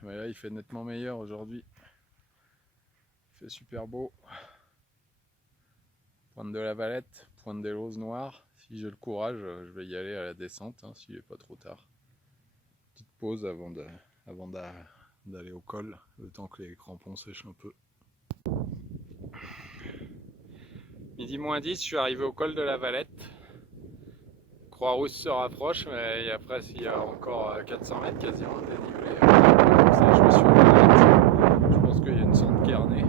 Mais là il fait nettement meilleur aujourd'hui. Il fait super beau. Pointe de la Valette, pointe des Lauses Noires. Si j'ai le courage, je vais y aller à la descente, hein, s'il n'est pas trop tard. Petite pause avant d'aller au col, le temps que les crampons sèchent un peu. Midi moins 10, je suis arrivé au col de la Valette. Croix-Rousse se rapproche, mais après il y a encore 400 mètres quasiment de dénivelé. Ça, je me suis arrêté. Je pense qu'il y a une sonde Kearney.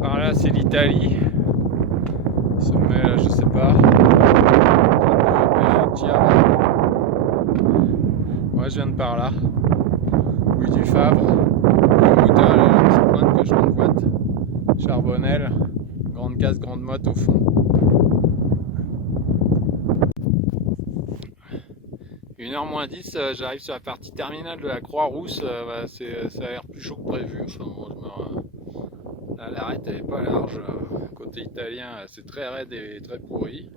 Par là c'est l'Italie. Sommet là je sais pas. Moi je viens de par là. Oui du Favre. Mouta, la petite pointe que je convoite. Charbonnel. Grande casse, grande motte au fond. 1h moins 10, j'arrive sur la partie terminale de la Croix-Rousse. Ça a l'air plus chaud que prévu. Enfin, là, l'arête elle est pas large. Côté italien, c'est très raide et très pourri.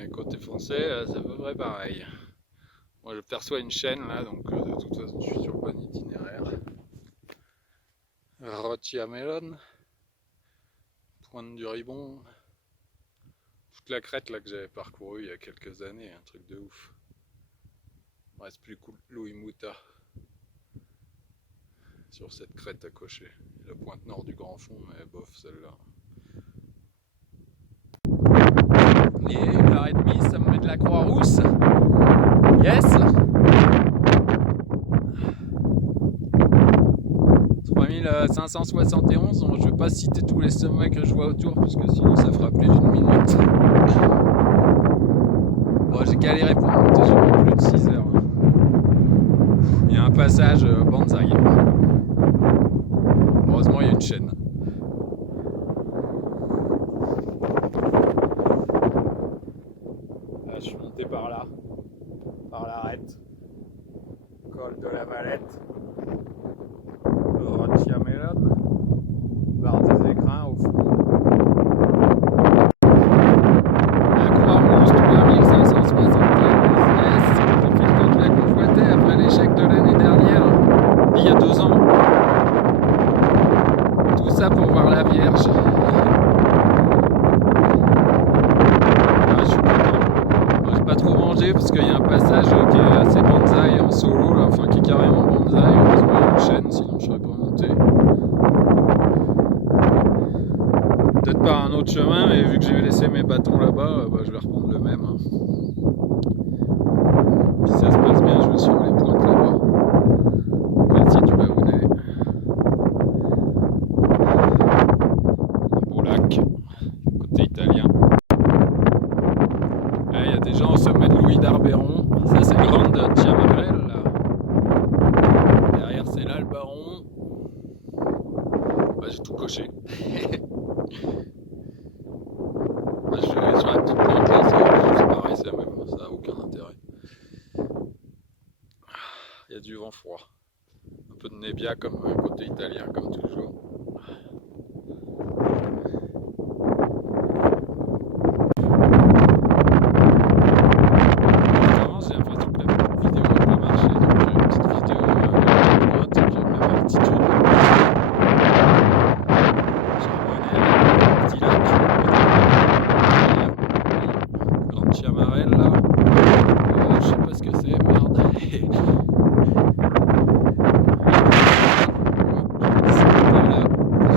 Et côté français, c'est à peu près pareil. Moi, je perçois une chaîne là, donc de toute façon, je suis sur le bon itinéraire. Roccia Melon, pointe du Ribon. Toute la crête là que j'avais parcourue il y a quelques années, un truc de ouf. Il ne reste plus que Louis Mouta sur cette crête à cocher. La pointe nord du Grand Fond, mais bof celle-là. Et 1h30, ça me met de la Croix-Rousse. Yes! 3571, donc je vais pas citer tous les sommets que je vois autour parce que sinon ça fera plus d'une minute. Bon, j'ai galéré pour monter, j'ai mis plus de 6 heures. Il y a un passage Banzai. Heureusement il y a une chaîne. Là, je suis monté par là, par l'arête. Col de la Valette. Roccia Melon. Barre des écrins au fond. La Croix-Rouge 3571. Yes, t'as fait le temps que la convoitais après l'échec de l'année dernière. Il y a 2 ans. Tout ça pour voir la Vierge. Ah, je suis content. Moi, j'ai pas trop mangé parce qu'il y a un passage qui est assez bonsaï en solo, là, enfin qui est carrément bonsaï. Heureusement, il y a une chaîne, sinon je serais pas monté. Peut-être par un autre chemin, mais vu que j'ai laissé mes bâtons là-bas, je vais reprendre le même. Hein. Si ça se passe bien, je vais sur les pointes là-bas. Quartier du Baounais. Un beau lac, côté italien. Il y a des gens au sommet de Louis d'Arberon. Ça c'est le Grande Chiamarelle. Derrière c'est là le Baron. J'ai tout coché. Je vais sur la petite pointe là, c'est pareil, c'est la même, ça n'a aucun intérêt. Il y a du vent froid. Un peu de nébia comme côté italien, comme toujours. J'ai l'impression que la vidéo n'a pas marché, donc une petite vidéo à droite, et puis même altitude. Petit lac, Grande Chiamarelle là, je sais pas ce que c'est, merde.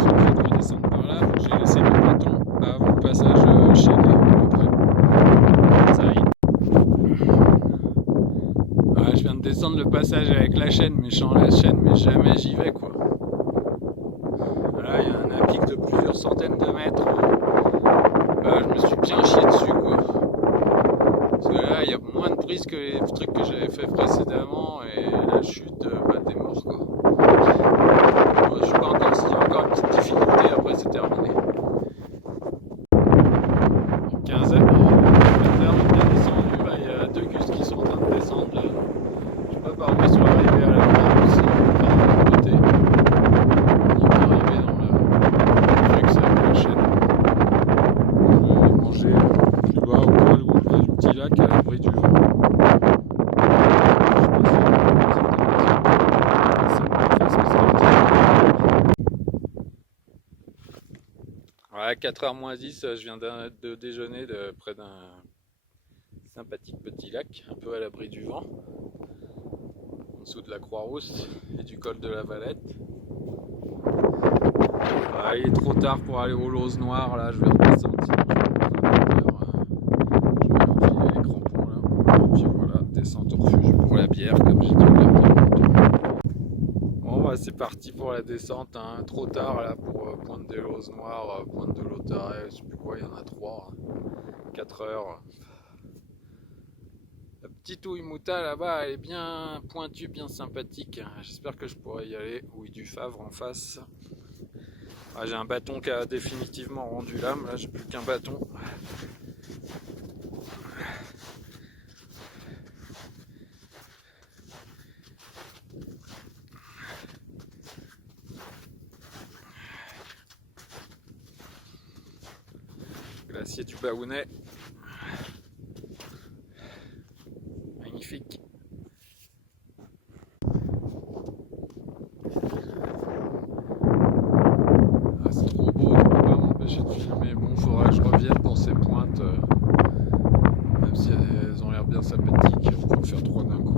Je vais redescendre par là, j'ai laissé mon bâton avant le passage chaîné après. Ça y est. Ouais, je viens de descendre le passage avec la chaîne, mais je sens la chaîne, mais jamais j'y vais quoi. Là il y a un pic de plusieurs centaines de mètres. Je me suis bien chié dessus quoi. Parce que là il y a moins de prise que les trucs que j'avais fait précédemment et la chute, t'es mort quoi. Je sais pas encore s'il y a encore une petite difficulté, après c'est terminé. longer plus bas au poil ou près du petit lac à l'abri du vent. Ouais, 4h moins 10, je viens de déjeuner près d'un sympathique petit lac, un peu à l'abri du vent, en dessous de la Croix-Rousse et du col de la Valette. Ah, il est trop tard pour aller aux Lauses Noires, là je vais redescendre, sinon je vais enfiler les crampons là. Et puis voilà, descente au refuge pour la bière, comme j'ai dû le dire il y a longtemps. Bon bah c'est parti pour la descente, hein. Trop tard là pour Pointe des Lauses Noires, Pointe de Lautaret, je sais plus quoi, il y en a 3, 4 heures. La petite Ouïmouta là-bas, elle est bien pointue, bien sympathique. J'espère que je pourrai y aller. Ouï du Favre en face. Ah, j'ai un bâton qui a définitivement rendu l'âme. Là, j'ai plus qu'un bâton. Glacier du Baounais. Magnifique. Ah, c'est trop beau, je peux pas m'empêcher de filmer. Bon, faudra que je revienne pour ces pointes. Même si elles ont l'air bien sympathiques, on peut en faire 3 d'un coup.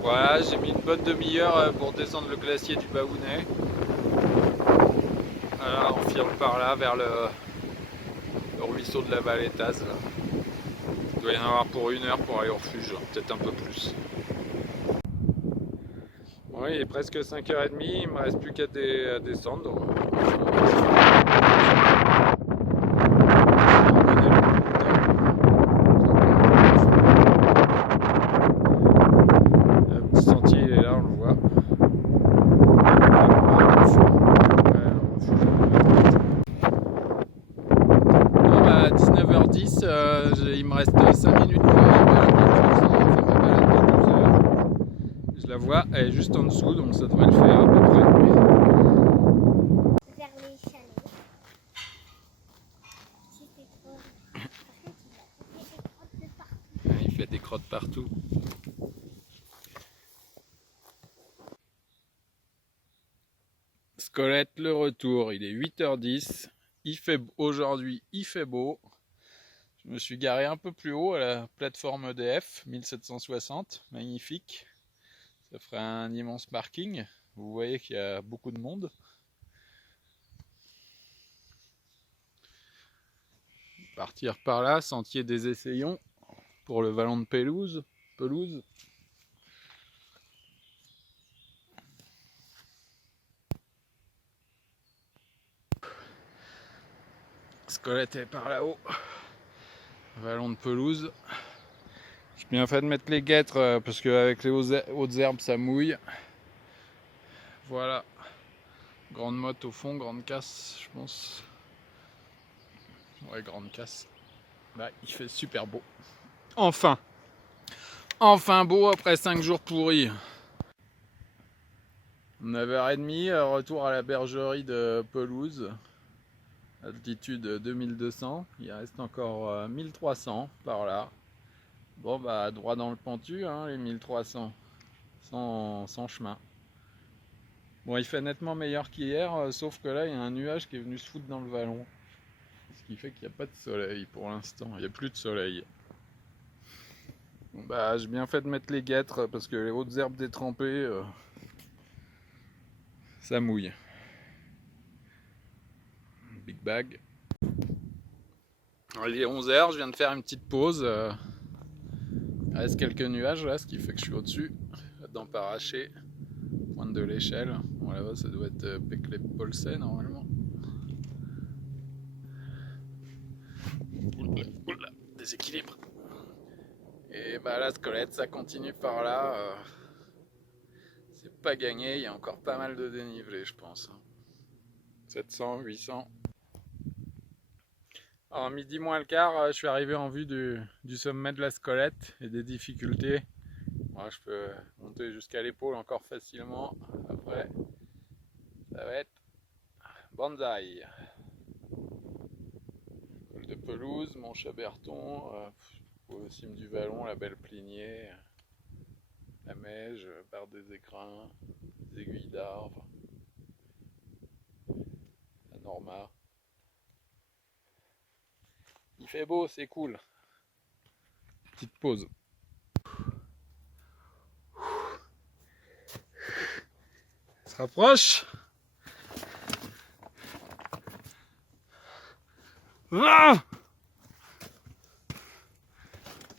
Voilà, j'ai mis une bonne demi-heure pour descendre le glacier du Baounais. Voilà, on file par là vers le ruisseau de la Valetaz. Il doit y en avoir pour 1 heure pour aller au refuge, peut-être un peu plus. Oui, il est presque 5h30, il me reste plus qu'à descendre. Le petit sentier il est là, on le voit. Bon bah 19h10, il me reste 5 minutes pour arriver à la voiture, ça va faire ma balade de 12 heures. Je la vois, elle est juste en dessous, donc ça devrait le faire à peu près. Vers les chalets. J'ai fait trop. Par contre, il a fait des crottes de partout. Il fait des crottes partout. Scolette, le retour, il est 8h10. Aujourd'hui, il fait beau. Je me suis garé un peu plus haut à la plateforme EDF 1760, magnifique. Ça ferait un immense parking. Vous voyez qu'il y a beaucoup de monde. Partir par là, sentier des Essayons pour le vallon de Pelouse. Scolette est par là-haut. Vallon de Pelouse. J'ai bien fait de mettre les guêtres parce qu'avec les hautes herbes ça mouille. Voilà. Grande motte au fond, grande casse, je pense. Ouais, grande casse. Bah, il fait super beau. Enfin beau après 5 jours pourris. 9h30, retour à la bergerie de Pelouse. Altitude 2200. Il reste encore 1300 par là. Bon bah droit dans le pentu, hein, les 1300. Sans chemin. Bon, il fait nettement meilleur qu'hier, sauf que là il y a un nuage qui est venu se foutre dans le vallon. Ce qui fait qu'il n'y a pas de soleil pour l'instant, il n'y a plus de soleil. Bon, bah j'ai bien fait de mettre les guêtres parce que les hautes herbes détrempées, ça mouille. Big bag. Il est 11h, je viens de faire une petite pause. Il reste quelques nuages là, ce qui fait que je suis au-dessus, dans Paraché, pointe de l'échelle. Bon, là-bas ça doit être Peclet-Polsay normalement. Oula, oula, déséquilibre. Et bah la Scolette, ça continue par là. C'est pas gagné, il y a encore pas mal de dénivelé, je pense. 700, 800. Alors, midi moins le quart, je suis arrivé en vue du sommet de la Scolette et des difficultés. Moi, je peux monter jusqu'à l'épaule encore facilement. Après, ça va être bonsaï. Col de pelouse, Mont Chaberton, au cime du Vallon, la Belle Plignée, la Meige, Barre des Écrins, les Aiguilles d'Arve, la Norma. Il fait beau, c'est cool. Petite pause. On se rapproche.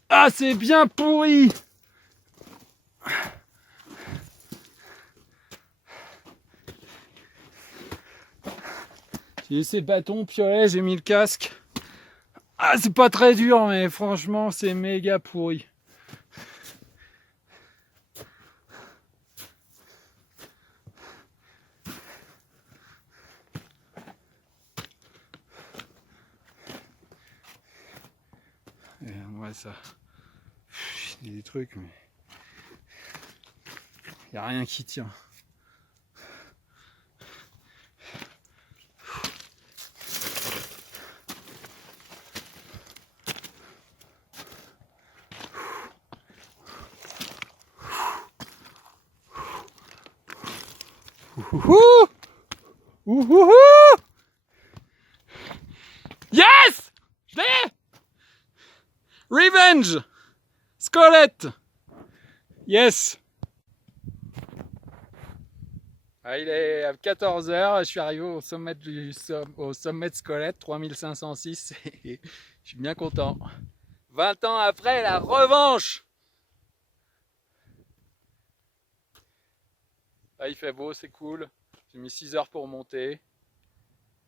Ah, c'est bien pourri. J'ai laissé le bâton, piolet, j'ai mis le casque. Ah, c'est pas très dur, mais franchement, c'est méga pourri. Ouais, ça. Il y a des trucs, mais. Il n'y a rien qui tient. Ouhou! Ouhou! Yes! Je l'ai! Revenge! Scolette! Yes! Ah, il est à 14h, je suis arrivé au sommet de Scolette, 3506, et je suis bien content. 20 ans après, la revanche! Ah, il fait beau, c'est cool. J'ai mis 6 heures pour monter.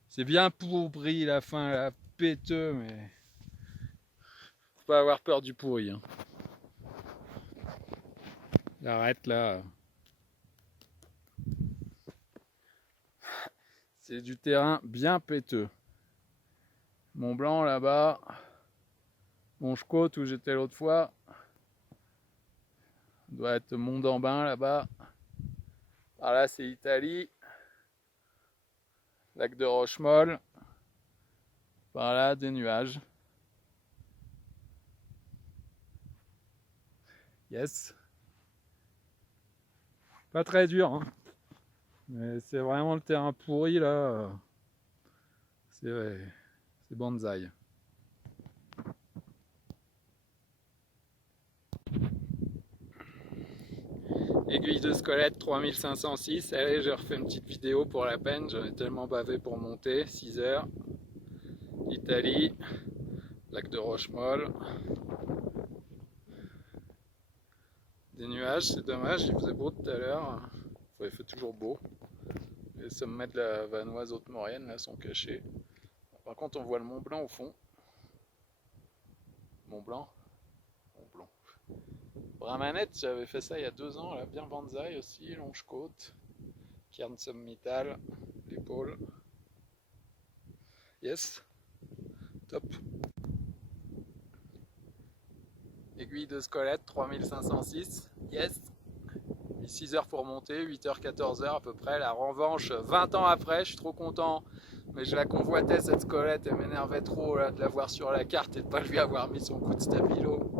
C'est bien pourri la fin, la péteux, mais faut pas avoir peur du pourri. Hein. J'arrête là. C'est du terrain bien péteux. Mont Blanc là-bas. Monche-Côte où j'étais l'autre fois. Ça doit être Mont d'Ambin là-bas. Par là c'est Italie. Lac de Rochemolle. Par là des nuages. Yes. Pas très dur, hein. Mais c'est vraiment le terrain pourri là. C'est bonsaï. Aiguille de Scolette 3506. Allez, je refais une petite vidéo pour la peine. J'en ai tellement bavé pour monter. 6 heures. Italie. Lac de Rochemolle. Des nuages, c'est dommage. Il faisait beau tout à l'heure. Enfin, il fait toujours beau. Les sommets de la Vanoise Haute-Maurienne là sont cachés. Par contre, on voit le Mont Blanc au fond. Mont Blanc. Mont Blanc. Bramanette, j'avais fait ça il y a 2 ans, là, bien bonsaï aussi, Longe-Côte, Cairn Sommital, l'épaule. Yes, top. Aiguille de Scolette, 3506, yes. 6 heures pour monter, 8h, 14h à peu près, la revanche 20 ans après, je suis trop content. Mais je la convoitais cette Scolette, elle m'énervait trop là, de la voir sur la carte et de ne pas lui avoir mis son coup de stabilo.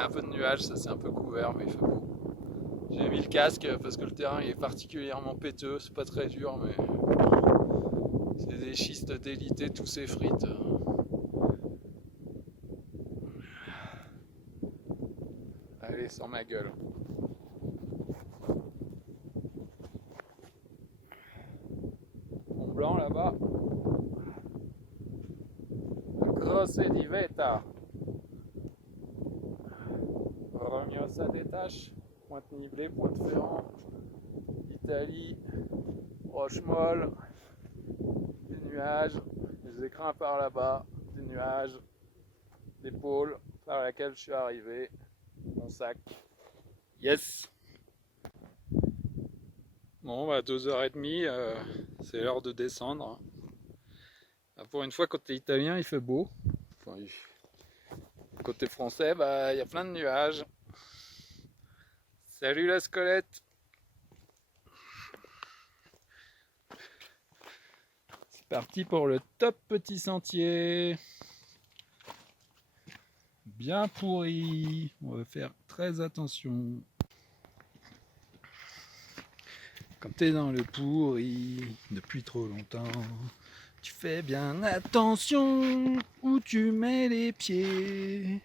Un peu de nuages, ça c'est un peu couvert, mais il fait beau. J'ai mis le casque parce que le terrain est particulièrement péteux, c'est pas très dur, mais c'est des schistes délités, tous ces frites. Allez, sans ma gueule. Mont Blanc là-bas. Grosse di Veta. Romiosa détache. Pointe-Niblé, Pointe-Ferrand, Italie, Rochemolle, des nuages, des écrins par là-bas, des nuages, des pôles par laquelle je suis arrivé, mon sac. Yes! Bon, bah 2h30, c'est l'heure de descendre. Pour une fois, côté italien, il fait beau. Enfin, côté français, bah il y a plein de nuages. Salut la squelette! C'est parti pour le top petit sentier. Bien pourri. On va faire très attention. Quand t'es dans le pourri depuis trop longtemps, tu fais bien attention où tu mets les pieds.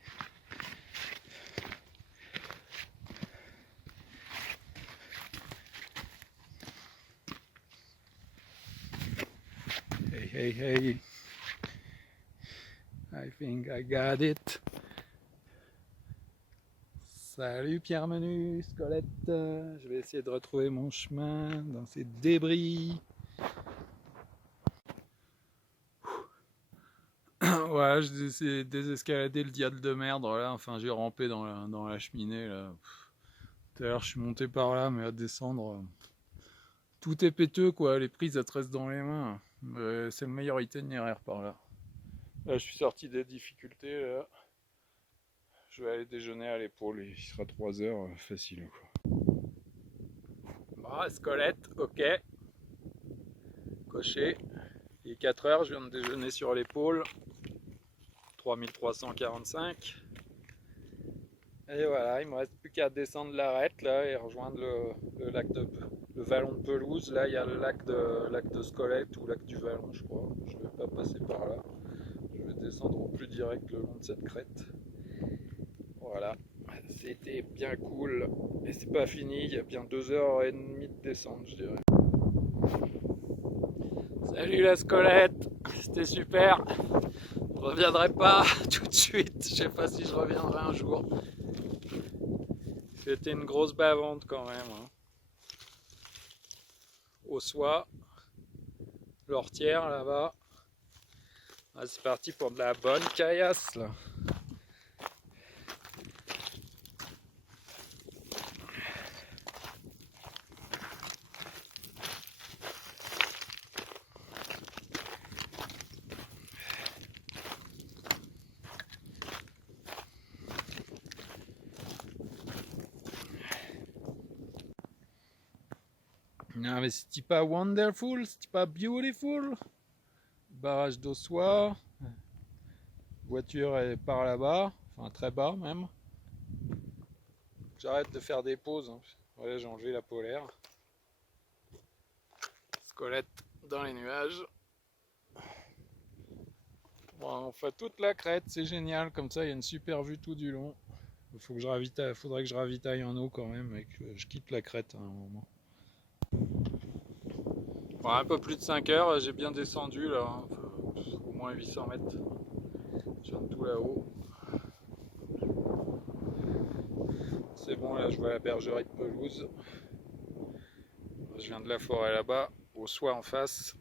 Hey, hey, hey. I think I got it. Salut Pierre Menu, Squelette. Je vais essayer de retrouver mon chemin dans ces débris. Voilà, j'ai essayé de désescalader le diable de merde là. Enfin, j'ai rampé dans la cheminée là. Tout à l'heure, je suis monté par là, mais à descendre, tout est péteux quoi. Les prises elles te restent dans les mains. C'est le meilleur itinéraire par là. Là, je suis sorti des difficultés là. Je vais aller déjeuner à l'épaule et il sera 3h facile quoi. Bon, Squelette, ok. Coché. Il est 4h, je viens de déjeuner sur l'épaule. 3345. Et voilà, il me reste plus qu'à descendre l'arête là et rejoindre le lac le vallon de Pelouse. Là, il y a le lac de Squelette ou lac du Vallon, je crois. Je ne vais pas passer par là. Je vais descendre au plus direct le long de cette crête. Voilà, c'était bien cool. Et c'est pas fini, il y a bien 2h30 de descente, je dirais. Salut la Squelette, c'était super. Je reviendrai pas tout de suite, je sais pas si je reviendrai un jour. C'était une grosse bavante quand même. Hein. Au soie, l'ortière là-bas. Ah, c'est parti pour de la bonne caillasse là. Non mais c'est pas wonderful, c'est pas beautiful. Barrage d'Ossois. Voiture est par là-bas, enfin très bas même. J'arrête de faire des pauses. Hein. Voilà, j'ai enlevé la polaire. Squelette dans les nuages. Bon, on fait toute la crête, c'est génial, comme ça il y a une super vue tout du long. Faudrait que je ravitaille en eau quand même et que je quitte la crête à un moment. Bon, un peu plus de 5 heures, j'ai bien descendu là, hein, au moins 800 mètres. Je viens de tout là-haut. C'est bon, là je vois la bergerie de Pelouse. Je viens de la forêt là-bas, au soie en face.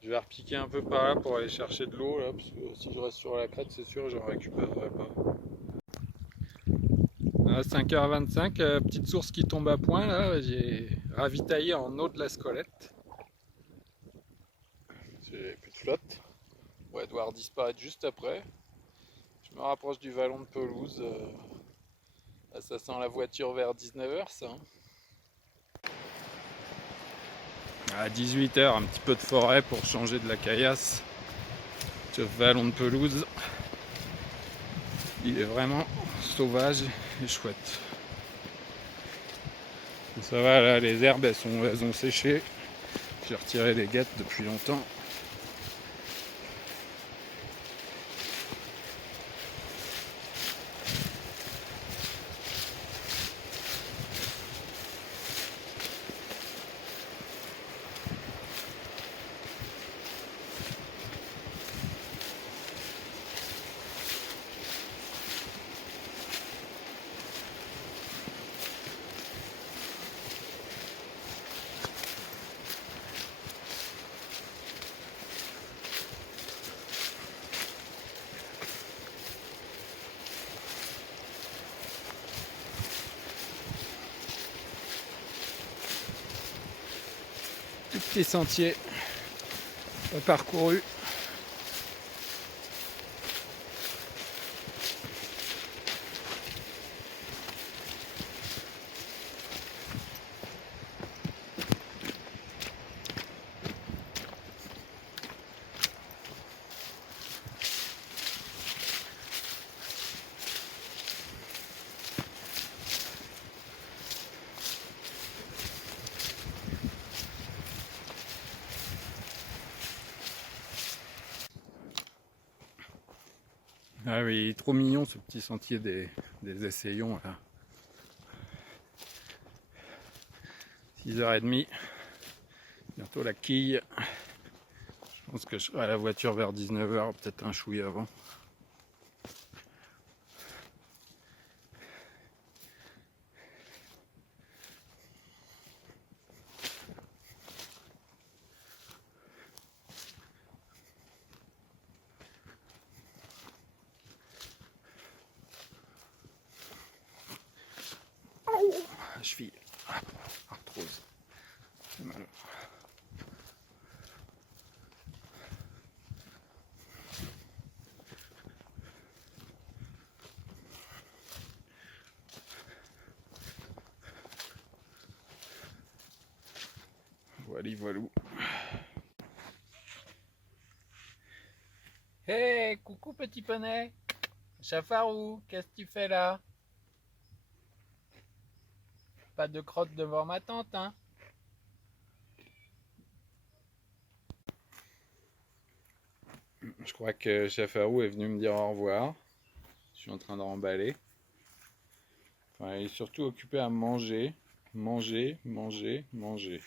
Je vais repiquer un peu par là pour aller chercher de l'eau là, parce que si je reste sur la crête, c'est sûr, j'en récupérerai pas. À 5h25, petite source qui tombe à point là, j'ai ravitaillé en eau de la Squelette. J'ai plus de flotte. On va devoir disparaître juste après. Je me rapproche du vallon de Pelouse. Là, ça sent la voiture vers 19h ça. À 18h, un petit peu de forêt pour changer de la caillasse. Ce vallon de Pelouse, il est vraiment sauvage et chouette. Et ça va là, les herbes elles ont séché. J'ai retiré les guêtres depuis longtemps. Tout petit sentier parcouru. Ah oui, trop mignon ce petit sentier des essayons là. 6h30, bientôt la quille. Je pense que je serai à la voiture vers 19h, peut-être un chouïa avant. La cheville, arthrose, c'est mal. Voilà, voilou. Hey, coucou petit poney. Chafarou, qu'est-ce que tu fais là? Pas de crotte devant ma tente, hein? Je crois que Chafarou est venu me dire au revoir. Je suis en train de remballer. Enfin, il est surtout occupé à manger, manger, manger, manger.